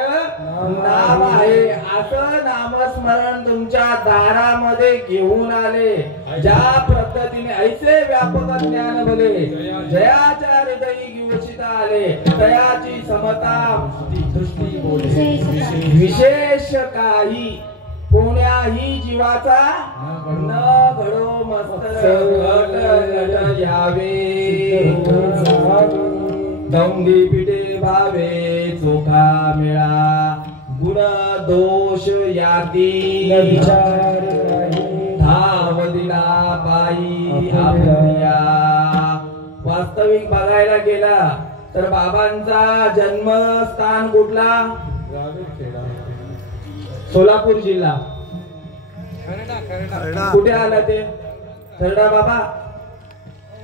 नाम आहे असं नामस्मरण तुमच्या दारामध्ये घेऊन आले ज्या पद्धतीने ऐसे व्यापक ज्ञान भले जयाच्या हृदयी घेऊचिता आले तयाची समता दृष्टी बोले विशेष काही कोण्याही जीवाचा न घडो मस्त घट यावे दंगी पिढे भावे चोखा मिळा गुण दोष याती विचार धाव दिला पायी आपल्या वास्तविक बघायला गेला तर बाबांचा जन्मस्थान कुठला सोलापूर जिल्हा कुठे आला ते खरडा बाबा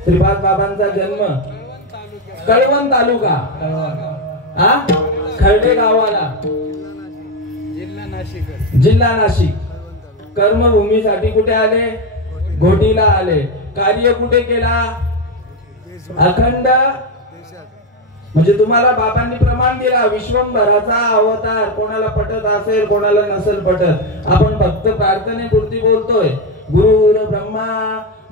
श्रीपाद बाबांचा जन्म कळवण तालुका हा खर्डे गावाला जिल्हा नाशिक कर्मभूमीसाठी कुठे आले घोटीला आले कार्य कुठे केला अखंड म्हणजे तुम्हाला बाबांनी प्रमाण दिला विश्वंभराचा अवतार कोणाला पटत असेल कोणाला नसेल पटत आपण फक्त प्रार्थनेपुरती बोलतोय गुरुर ब्रह्मा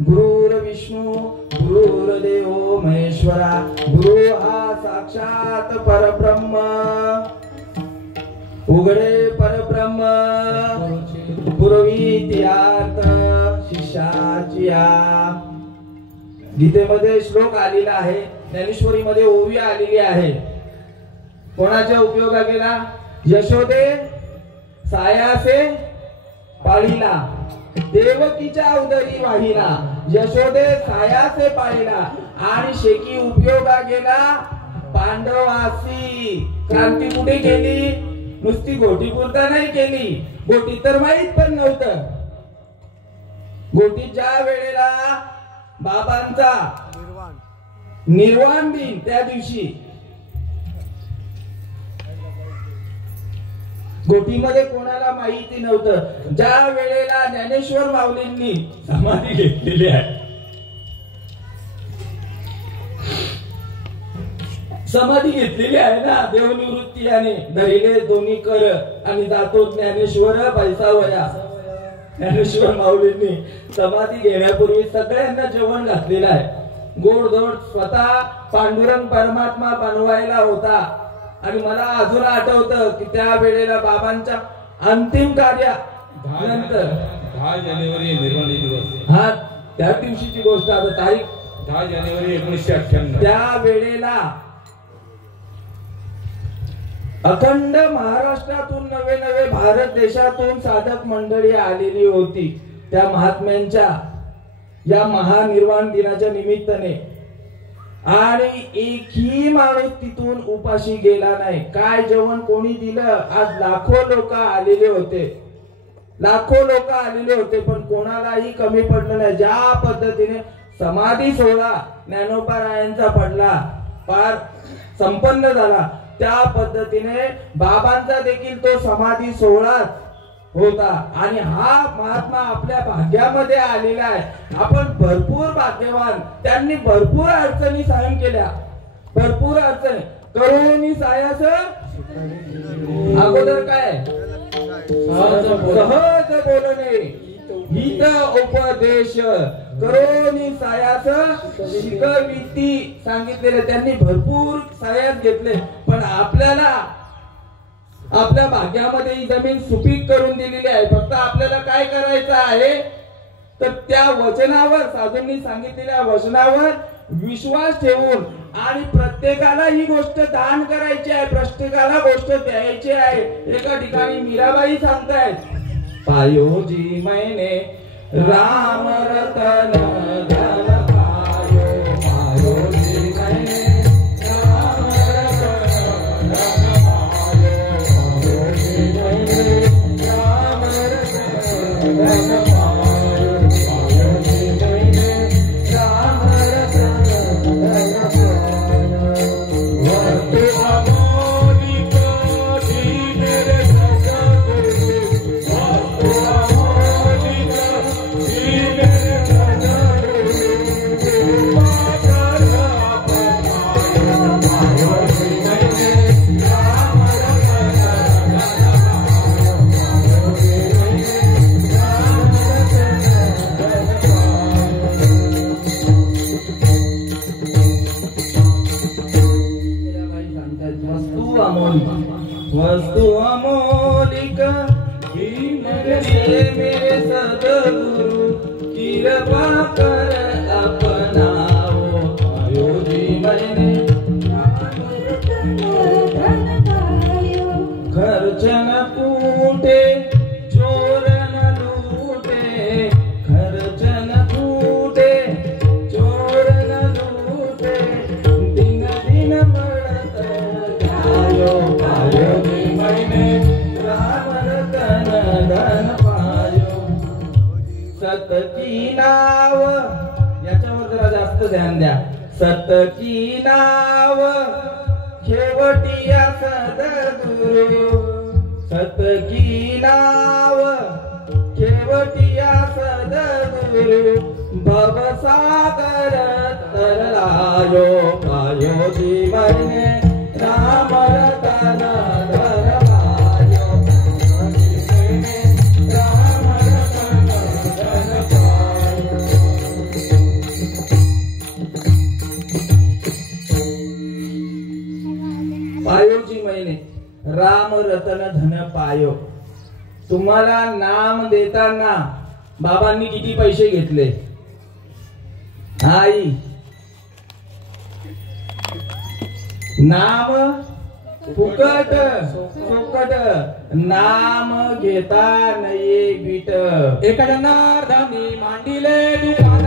गुरुर विष्णू गुरुर देव महेश्वरा गुरु हा साक्षात परब्रह्म उघडे परब्रह्म पुरवी त्यात शिष्याची गीतेमध्ये श्लोक आलेला आहे ज्ञानेश्वरी मध्ये ओवी आलेली आहे कोणाच्या उपयोगा केला यशोदे सायासे पाळीला देवकीच्या उदरी वाहिला यशोदे सायासे पाळीला आणि शेकी उपयोगा गेला पांडवासी क्रांती कुठे केली नुसती घोटीपुरता नाही केली घोटी तर माहित पण नव्हतं घोटी ज्या वेळेला बाबांचा निर्वाण दिन त्या दिवशी घोटीमध्ये कोणाला माहिती नव्हतं ज्या वेळेला ज्ञानेश्वर माऊलींनी समाधी घेतलेली आहे समाधी घेतलेली आहे ना देवनिवृत्ती आणि धरिले दोन्ही कर आणि जातो ज्ञानेश्वर पैसा वया ज्ञानेश्वर माऊलींनी समाधी घेण्यापूर्वी सगळ्यांना जेवण घातलेलं आहे गोडधोड स्वतः पांडुरंग परमात्मा बनवायला होता आणि मला अजून आठवतं की त्या वेळेला बाबांच्या अंतिम कार्या नंतर 10 जानेवारी निर्वाण दिवस हा त्या दिवशीची गोष्ट आता तारीख 10 जानेवारी 1998 त्या वेळेला अखंड महाराष्ट्रातून नवे नवे भारत देशातून साधक मंडळी आलेली होती त्या महात्म्यांच्या या महानिर्वाण दिनाच्या निमित्ताने आणि एकही माणूस तिथून उपाशी गेला नाही. काय जेवण कोणी दिलं? आज लाखो लोक आलेले होते, लाखो लोक आलेले होते, पण कोणालाही कमी पडलं नाही. ज्या पद्धतीने समाधी सोहळा ज्ञानोबारायांचा पडला, पार संपन्न झाला, त्या पद्धतीने बाबांचा देखील तो समाधी सोहळा होता. आणि हा महात्मा आपल्या भाग्यामध्ये आलेला आहे. आपण भरपूर भाग्यवान. त्यांनी भरपूर अडचणी सहन केल्या, भरपूर अडचणी करून सायास अगोदर काय सहज बोलणे, हित उपदेश करोनी सायास शिकविती सांगितलेले. त्यांनी भरपूर सायास घेतले, पण आपल्याला आपल्या भाग्यामध्ये ही जमीन सुपीक करून दिलेली आहे. फक्त आपल्याला काय करायचं आहे तर त्या वचनावर, साधूंनी सांगितलेल्या वचनावर विश्वास ठेवून आणि प्रत्येकाला ही गोष्ट दान करायची आहे, प्रत्येकाला गोष्ट द्यायची आहे. एका ठिकाणी मीराबाई सांगतायत, पायोजी मैने राम रतन धन पायो, पायोजी मैने राम रतन धन पायो, पायोजी मैने राम रतन धन पायो, पायोजी मैने राम रतन धन पायो. वस्तु अमोलिक दी मेरे सद्गुरु, वस्तु अमोलिक दी मेरे सद्गुरु, कृपा कर अपनायो, पायोजी मैने राम रतन धन पायो, पायोजी मैने राम रतन धन पायो. वस्तु अमोलिक ही मेरे सद्गुरु, कृपा कर अपनाओ, पायोजी मैने खर्च न कूटे चोर न लूटे, खर्च न कूटे चोर न लूटे, दिन दिन बढ़त जायो, पायोजी मैने राम रतन धन पायो. सत की नाव, याच्यावर जरा जास्त ध्यान द्या. सत की नाव शेवटिया सद्गुरु, सत की नाव शेवटिया सद्गुरु, भवसागर तरलायो, पायोजी मैने राम रतन धन पायो, पायोजी मैने राम रतन धन पायो. पायोजी मैने राम रतन धन पायो. तुम्हाला नाम देताना बाबांनी किती पैसे घेतले? आई, नाम फुकट फुकट, नाम घेता नये बीट. एका जनार्दनी मांडिले दुकान,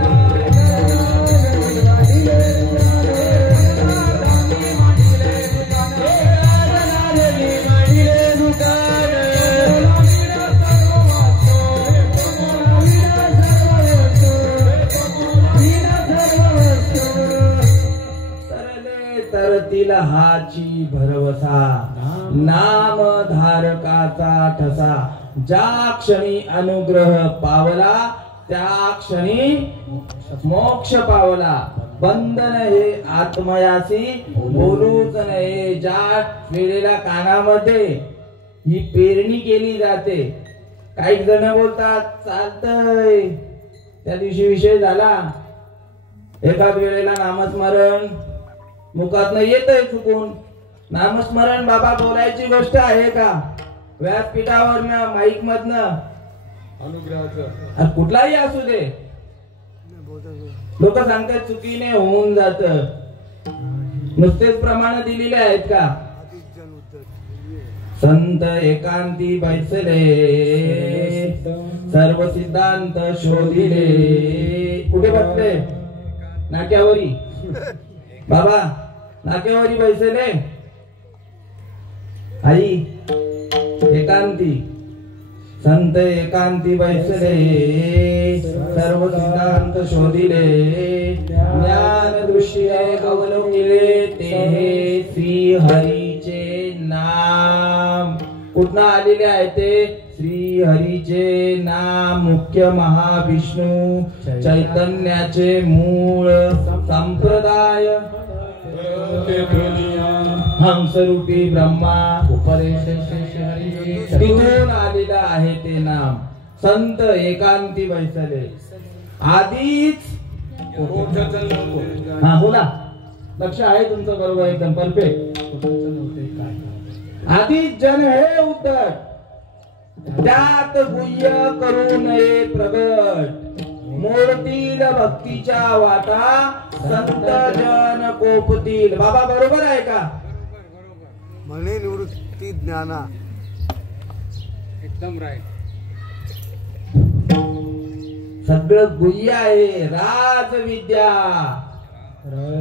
तरतील हाची भरवसा, नाम धारकाचा ठसा, ज्या क्षणी अनुग्रह पावला त्या क्षणी मोक्ष पावला. बंधन हे आत्मयासी बोलूच नये. ज्या वेळेला कानामध्ये ही पेरणी केली जाते, काही जण बोलतात चालतंय, त्या दिवशी विषय झाला. एखाद वेळेला नामस्मरण मुखातनं येतंय चुकून, नामस्मरण बाबा बोलायची गोष्ट आहे का? व्यासपीठावरनं, माईक मधनं, अनुग्रहाचं कुठलाही असू दे, लोक सांगतात चुकीने होऊन जात. नुसतेच प्रमाण दिलेले आहेत का? संत एकांती बैसले, सर्व सिद्धांत शोधिले. कुठे बसले? नाट्यावरी. बाबा नाकेवारी बैसले आई एकांती संत एकांती बैसले सर्व सिद्धांत शोधिले ज्ञान दृष्टी अवलंबिले ते श्री हरीचे नाम कुठं आलेले आहे ते श्री हरीचे नाम मुख्य महाविष्णू चैतन्याचे मूळ संप्रदाय हंसरूपी ब्रह्मा तिथून आलेला आहे ते नाम संत एकांती बैसले आधीच हा बोला लक्ष आहे तुमचं बरोबर एकदम परफेक्ट आधीच जन हे उद्धट त्यात गुह्य करू नये प्रगट मोडतील भक्तीच्या वाटा संत जन कोपतील बाबा बरोबर आहे का म्हणे निवृत्ती ज्ञाना एकदम राईट. सगळं गुह्य आहे राजविद्या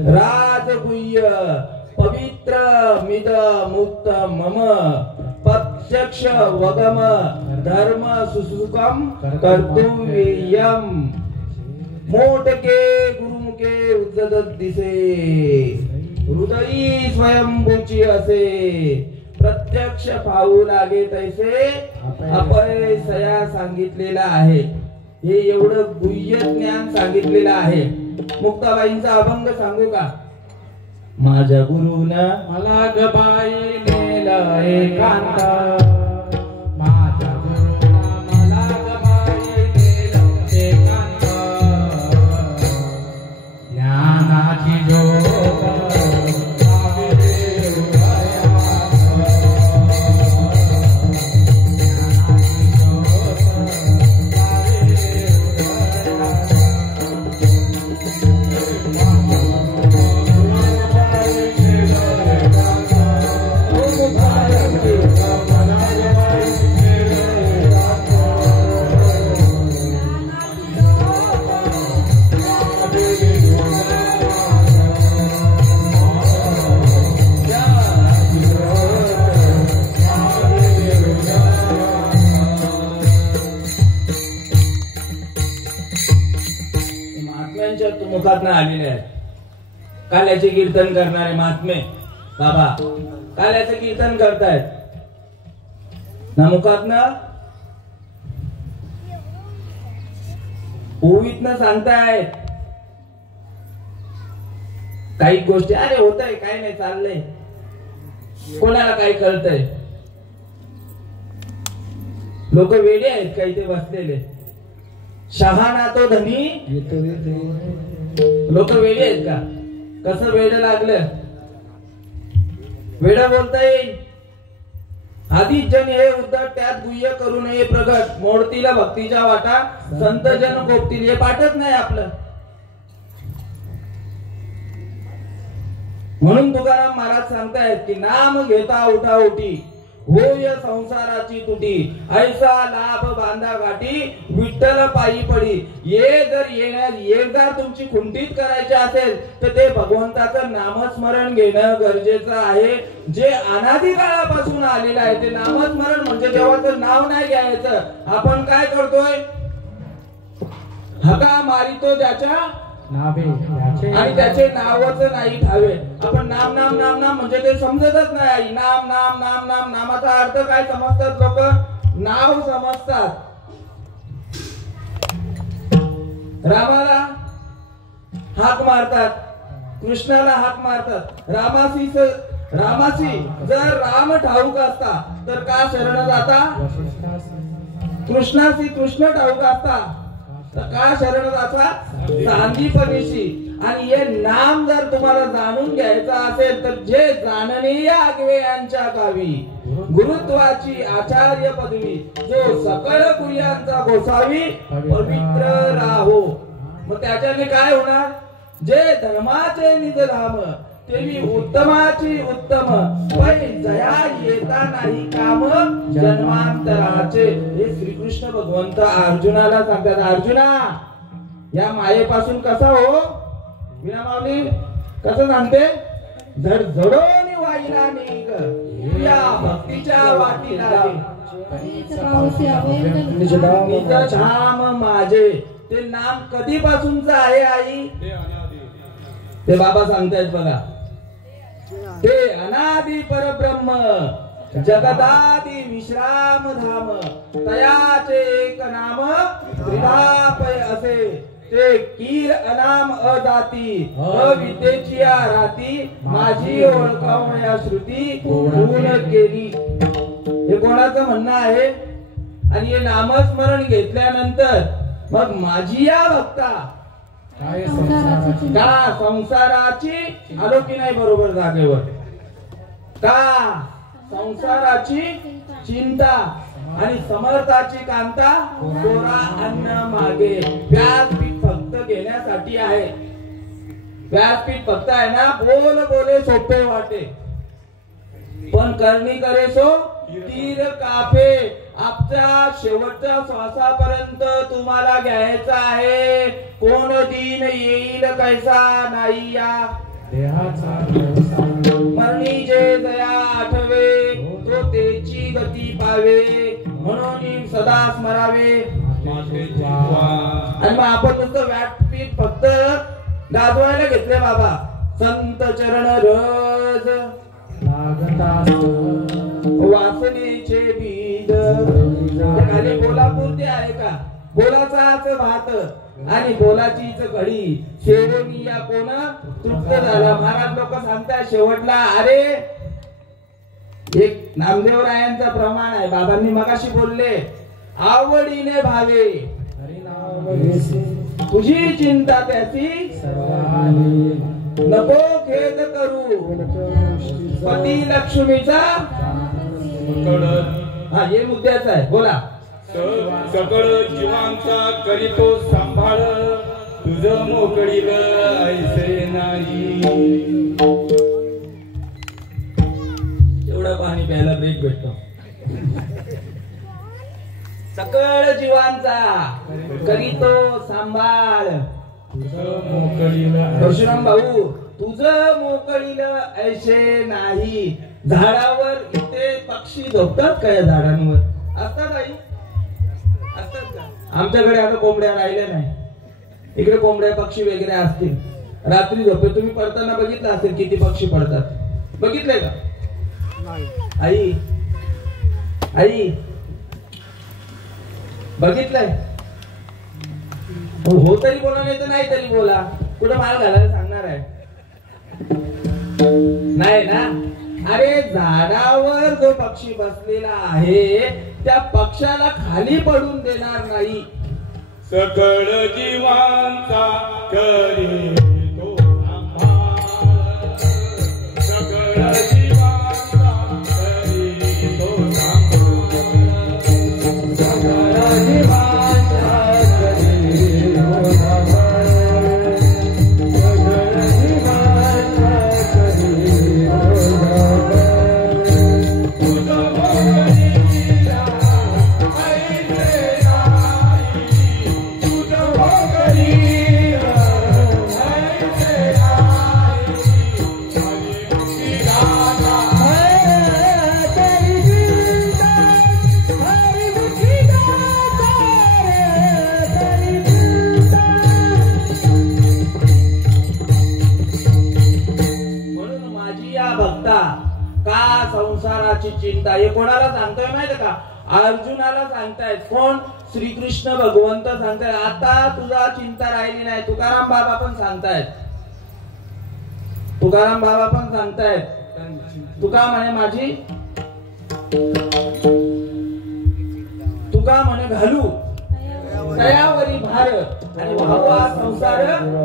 राजगुह्य पवित्र मिद मुक्त मम प्रत्यक्ष वगम धर्म सुसुकम कर्तव्यम मोटके गुरुमुखे उज्जत दिसे हृदयी स्वयंभूची असे प्रत्यक्ष पाहू लागे तैसे अपयसया सांगितलेला आहे. हे एवढं गुह्य ज्ञान सांगितलेलं आहे. मुक्ताबाईंचा अभंग सांगू का माझ्या गुरुन मला गबाई नेलं एकांत माझ्या गुरुना मला गबाई नेलं एकांत ज्ञानाची ज्योत मुखात आलेले आहेत. काल्याचे कीर्तन करणारे महात्मे बाबा काल्याचे कीर्तन करतायत ना मुखात ना ओवीतनं सांगतायत काही गोष्टी अरे होतंय काय नाही चाललंय कोणाला काही कळतंय. लोक वेडे आहेत काही ते बसलेले शहाणा तो धनी लोक वेडे आहेत का कसं वेड लागलं वेड बोलता येईल. आधीच जन हे उद्धट त्यात गुह्य करू नये प्रगट मोडतील भक्तीच्या वाटा संत जन कोपतील हे पाठच नाही आपलं. म्हणून तुकाराम महाराज सांगतायत की नाम घेता उठा उठी होय संसाराची तुटी ऐसा लाभ बांधा गाठी विठ्ठल पायी पडी. ये जर एकदा तुमची खुंटीत करायची असेल तर ते भगवंताचं नामस्मरण घेणं गरजेचं आहे. जे अनादी काळापासून आलेलं आहे ते नामस्मरण म्हणजे देवाचं नाव नाही घ्यायचं. आपण काय करतोय हका मारितो ज्याच्या आणि त्याचे नावच नाही ठावे. आपण नाम नाम नाम नाम म्हणजे ते समजतच नाही. नाम नाम नाम नाम नामाचा अर्थ काय समजतात लोक नाव समजतात. रामाला हाक मारतात कृष्णाला हाक मारतात. रामासी जर राम ठाऊक असता तर का शरण जाता. कृष्णाशी कृष्ण ठाऊक असता का शरण जाता सांदीपदेशी. आणि हे नाम जर तुम्हाला जाणून घ्यायचं असेल तर जे जाणनीय आगवे यांच्या गावी गुरुत्वाची आचार्य पदवी जो सकळ गुह्यांचा गोसावी पवित्र राहो. मग त्याच्याने काय होणार जे धर्माचे निज धाम तेवी उत्तमाची उत्तम पै जया येता नाही काम जन्मांतराचे. हे श्रीकृष्ण भगवंत अर्जुनाला सांगतात अर्जुना या मायेपासून कसा हो विना माऊली कसं सांगते झडझडून वाहिला निघ या भक्तीच्या वाटीला निज धाम माझे. ते नाम कधीपासूनच आहे आई ते बाबा सांगतायत बघा. ते अनादि परब्रह्म जगदादि विश्राम धाम तयाचे एक नाम त्रिलापय असे. ते कीर अनाम अजाती अविद्येची राती माझी ओळखावण्या श्रुती गुण केली. हे कोणाचं म्हणणं आहे. आणि हे नामस्मरण घेतल्यानंतर मग माझी या भक्ता का संसाराची आलो की नाही बरोबर जागेवर का संसाराची चिंता आणि समर्थाची कांता कोरा अन्न मागे. व्यासपीठ फक्त घेण्यासाठी आहे. व्यासपीठ फक्त आहे ना बोल बोले सोपे वाटे पण करणी करे सो तीर कापे. आपल्या शेवटच्या श्वासापर्यंत तुम्हाला घ्यायचा आहे. कोण दिन येईल कैसा नाही या मरणी जे दया आठवे तो तेची गती पावे म्हणून सदा स्मरावे. आणि मग आपण नुसतं व्यासपीठ फक्त गाजवायला घेतले बाबा. संत चरण रज वासनेचे बीज खाली बोलापूर ते आहे का बोलाचाच भात आणि बोलाचीच घडी शेवणी या कोण तृप्त झाला. महाराज लोक सांगतात शेवटला अरे एक नामदेवरायांचा प्रमाण आहे. बाबांनी मगाशी बोलले आवडीने भावे तुझी चिंता त्याची नको खेद करू पती लक्ष्मीचा. हा हे मुद्द्याचा आहे. बोला सकळ जीवांचा करीतो सांभाळ तुझं मोकळील ऐसे नाही. एवढं पाणी प्यायला ब्रेक भेटतो. सकळ जीवांचा करीतो सांभाळ परशुराम भाऊ तुझं मोकळील ऐसे नाही. झाडावर इथे पक्षी झोपतात का या झाडांवर असतात आई असतात का. आमच्याकडे आता कोंबड्या राहिल्या नाही. इकडे कोंबड्या पक्षी वगैरे असतील रात्री झोपे. तुम्ही पडताना बघितलं असेल किती पक्षी पडतात बघितलंय का आई आई बघितलंय. हो तरी बोला नाही तर नाही तरी बोला. कुठं माल घालायला सांगणार आहे नाही ना. अरे झाडावर जो पक्षी बसलेला आहे त्या पक्षाला खाली पडून देणार नाही. सकळ जीवांचा करीतो सांभाळ सकळ जीवांचा करीतो सांभाळ सकळ जीवांचा करीतो सांभाळ सकळ जीवांचा करीतो सांभाळ तुझं मोकळीला ऐसे नाही तुझं मोकळीला ऐसे नाही हरी भक्ती गाता तेरी चिंता हरी भक्ती गाता तेरी चिंता. म्हणून माझी या भक्ता का संसाराची चिंता. हे कोणाला सांगतोय माहिती का अर्जुनाला सांगतायत. कोण श्रीकृष्ण भगवंत सांगतायत आता तुझा चिंता राहिली नाही. तुकाराम बाबा पण सांगतायत. तुकाराम बाबा पण सांगतायत. तुका म्हणे माझी तुका म्हणे घालू तयावरी भार आणि भावा संसार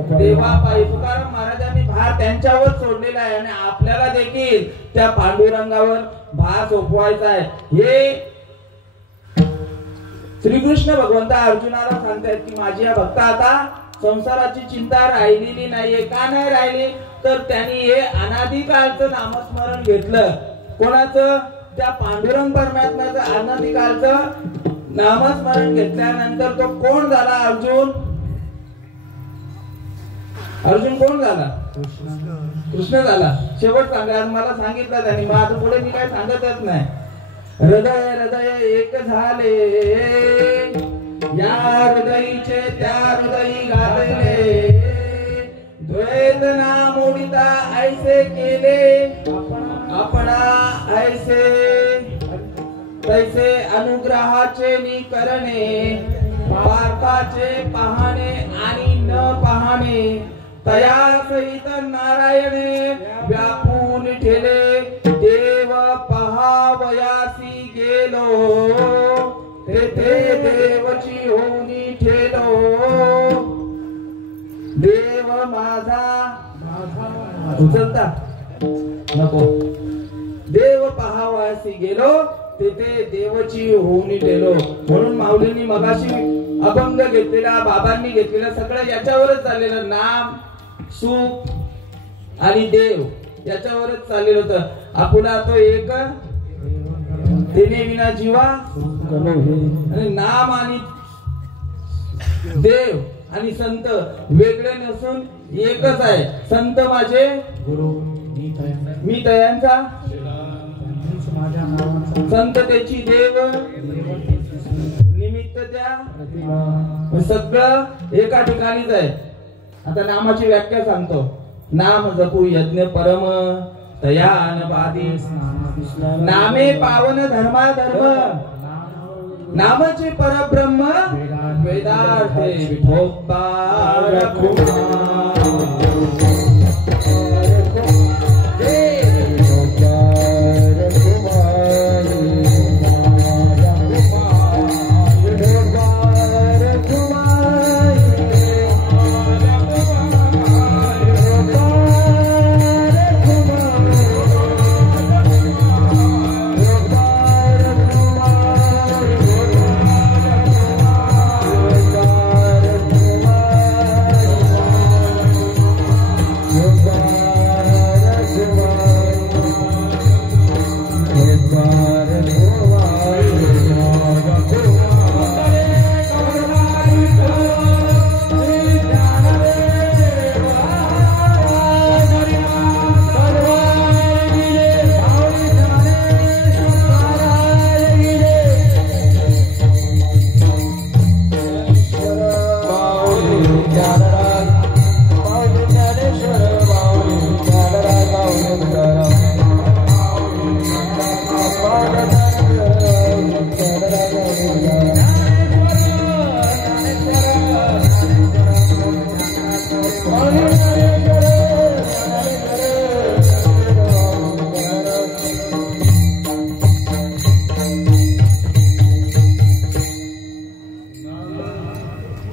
देवा पायी. तुकाराम महाराजांनी भार त्यांच्यावर सोडलेला आहे आणि आपल्याला देखील त्या पांडुरंगावर भार सोपवायचा आहे. हे श्रीकृष्ण भगवंत अर्जुनाला सांगतायत की माझी या भक्त आता संसाराची चिंता राहिलेली नाहीये. का नाही राहिली तर त्यांनी हे अनादिकाळचं नामस्मरण घेतलं. कोणाचं त्या पांडुरंग परमात्म्याचं अनादिकाळचं नामस्मरण घेतल्यानंतर तो कोण झाला अर्जुन. अर्जुन कोण झाला कृष्ण झाला. शेवट सांगा मला सांगितलं त्यांनी, मग आता पुढे मी काय सांगतच नाही. हृदय हृदय एक झाले, या हृदयीचे त्या हृदयी घातले, द्वैत ना मोडिता ऐसे केले, आपणा ऐसे तैसे अनुग्रहाचे निकरणे, पार्थाचे पाहणे आणि न पाहणे, तया सहित नारायणे व्यापून ठेले, देव पहावयासी गेलो, तेथे देवची होऊनी ठेलो, देव माझा उचलता नको, देव पहावयासी गेलो, तेथे देवची होऊनी ठेलो. म्हणून माऊलींनी मगाशी अभंग घेतलेला, बाबांनी घेतलेला सगळं याच्यावरच चाललेलं. नाम, सुख आणि देव याच्यावरच चाललेलं होतं. आपुला तो एक तिने विना जीवा, आणि नाम आणि देव आणि संत वेगळे नसून एकच आहे. संत माझे गुरु, मी तयांचा संत त्याची देव, निमित्त त्या, सगळं एका ठिकाणीच आहे. आता नामाची व्याख्या सांगतो. नाम जपू यज्ञ परम, तयान बाधी नामे पावन धर्मा धर्म, नामचे परब्रह्म वेदार्थे विठोबा रखुमा.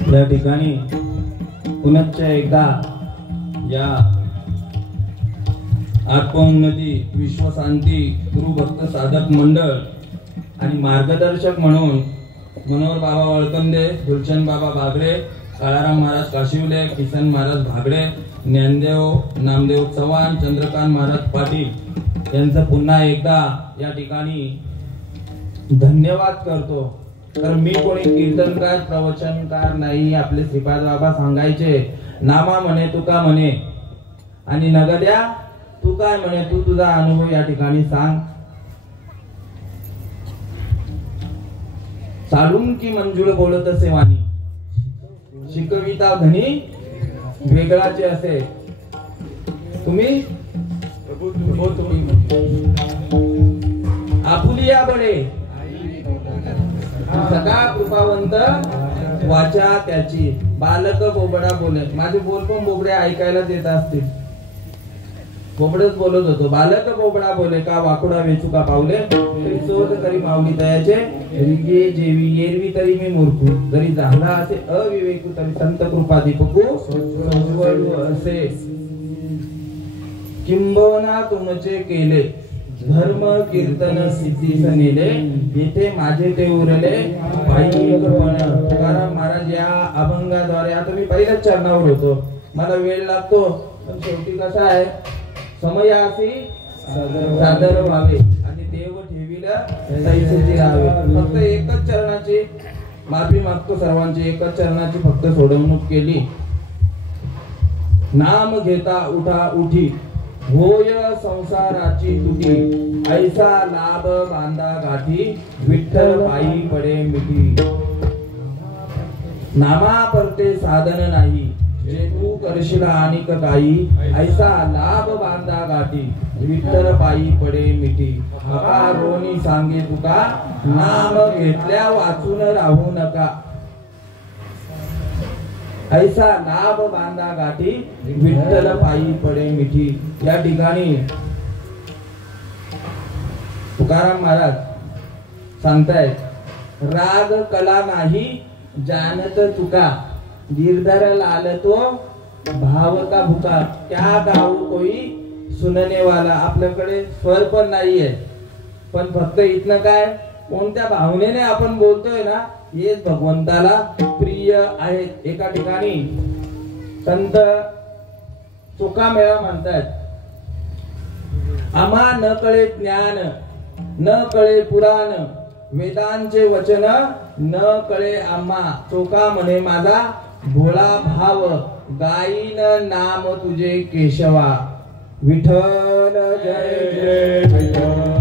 या ठिकाणी पुनश्च एकदा या आत्मोन्नती विश्वशांती गुरुभक्त साधक मंडळ आणि मार्गदर्शक म्हणून मनोहर बाबा वळकंदे, गुलशन बाबा बागडे, काळाराम महाराज काशिवले, किसन महाराज भागडे, ज्ञानदेव नामदेव चव्हाण, चंद्रकांत महाराज पाटील यांचं पुन्हा एकदा या ठिकाणी धन्यवाद करतो. कारण मी कोणी कीर्तनकार प्रवचनकार नाही. आपले श्रीपाद बाबा सांगायचे, नामा म्हणे तुका म्हणे आणि नगद्या तू काय म्हणे, तू तुझा अनुभव या ठिकाणी सांग. चालून की मंजूळ बोलत असे वाणी, शिकविता धनी वेगळाचे असे. तुम्ही आपुलिया बळे सदा कृपावंत वाचा त्याची. बालक बोबडा बोलत, माझे बोल पण बोबडे ऐकायला देत असतील. बोबडच बोलत होतो. बालक बोबडा बोले का वाकुडा वेचू का पावले, तरी शोध करी माऊली दयाचे, रिगे जेवी येरवी तरी मी मूर्खू, जरी झाला असे अविवेकू तरी संत कृपा दीपकू असे. किंबहुना तुमचे केले धर्म कीर्तन सिद्धीस नेले, येथे माझे ते उरले पायीकपण. तुकाराम महाराज या अभंगाद्वारे, आता मी पहिल्याच चरणावर होतो, मला वेळ लागतो, पण शेवटी कसा आहे, समयासी सादर व्हावे आणि देव ठेवीला तैसेची राहावे. फक्त एकच चरणाची माफी मागतो सर्वांची, एकच चरणाची फक्त सोडवणूक केली. नाम घेता उठा उठी होय संसाराची तुटी ऐसा लाभ बांधा गाठी विठ्ठल पायी पडे मिठी नामा परते साधन नाही जे तू करशील अनिक काही ऐसा लाभ बांधा गाठी विठ्ठल पायी पडे मिठी रोणी सांगे तुका नाम घेतल्या वाचून राहू नका ऐसा लाभ बांधा गाठी विठ्ठल पायी पडे मिठी। या ठिकाणी तुकाराम महाराज सांगतायत राग कला नाही जानत तुका गिरधर लाल तो भाव का भुका क्या गाऊ कोई सुनने वाला। आपल्याकडे स्वर पण नाहीये पण फक्त इथनं काय कोणत्या भावनेने आपण बोलतोय ना हेच भगवंताला प्रिय आहेत। एका ठिकाणी संत चोखामेळा म्हणतात आम्हा न कळे ज्ञान न कळे पुराण वेदांचे वचन न कळे आम्हा चोखा म्हणे माझा भोळा भाव गाईन नाम तुझे केशवा विठ्ठल जय जय विठ्ठल।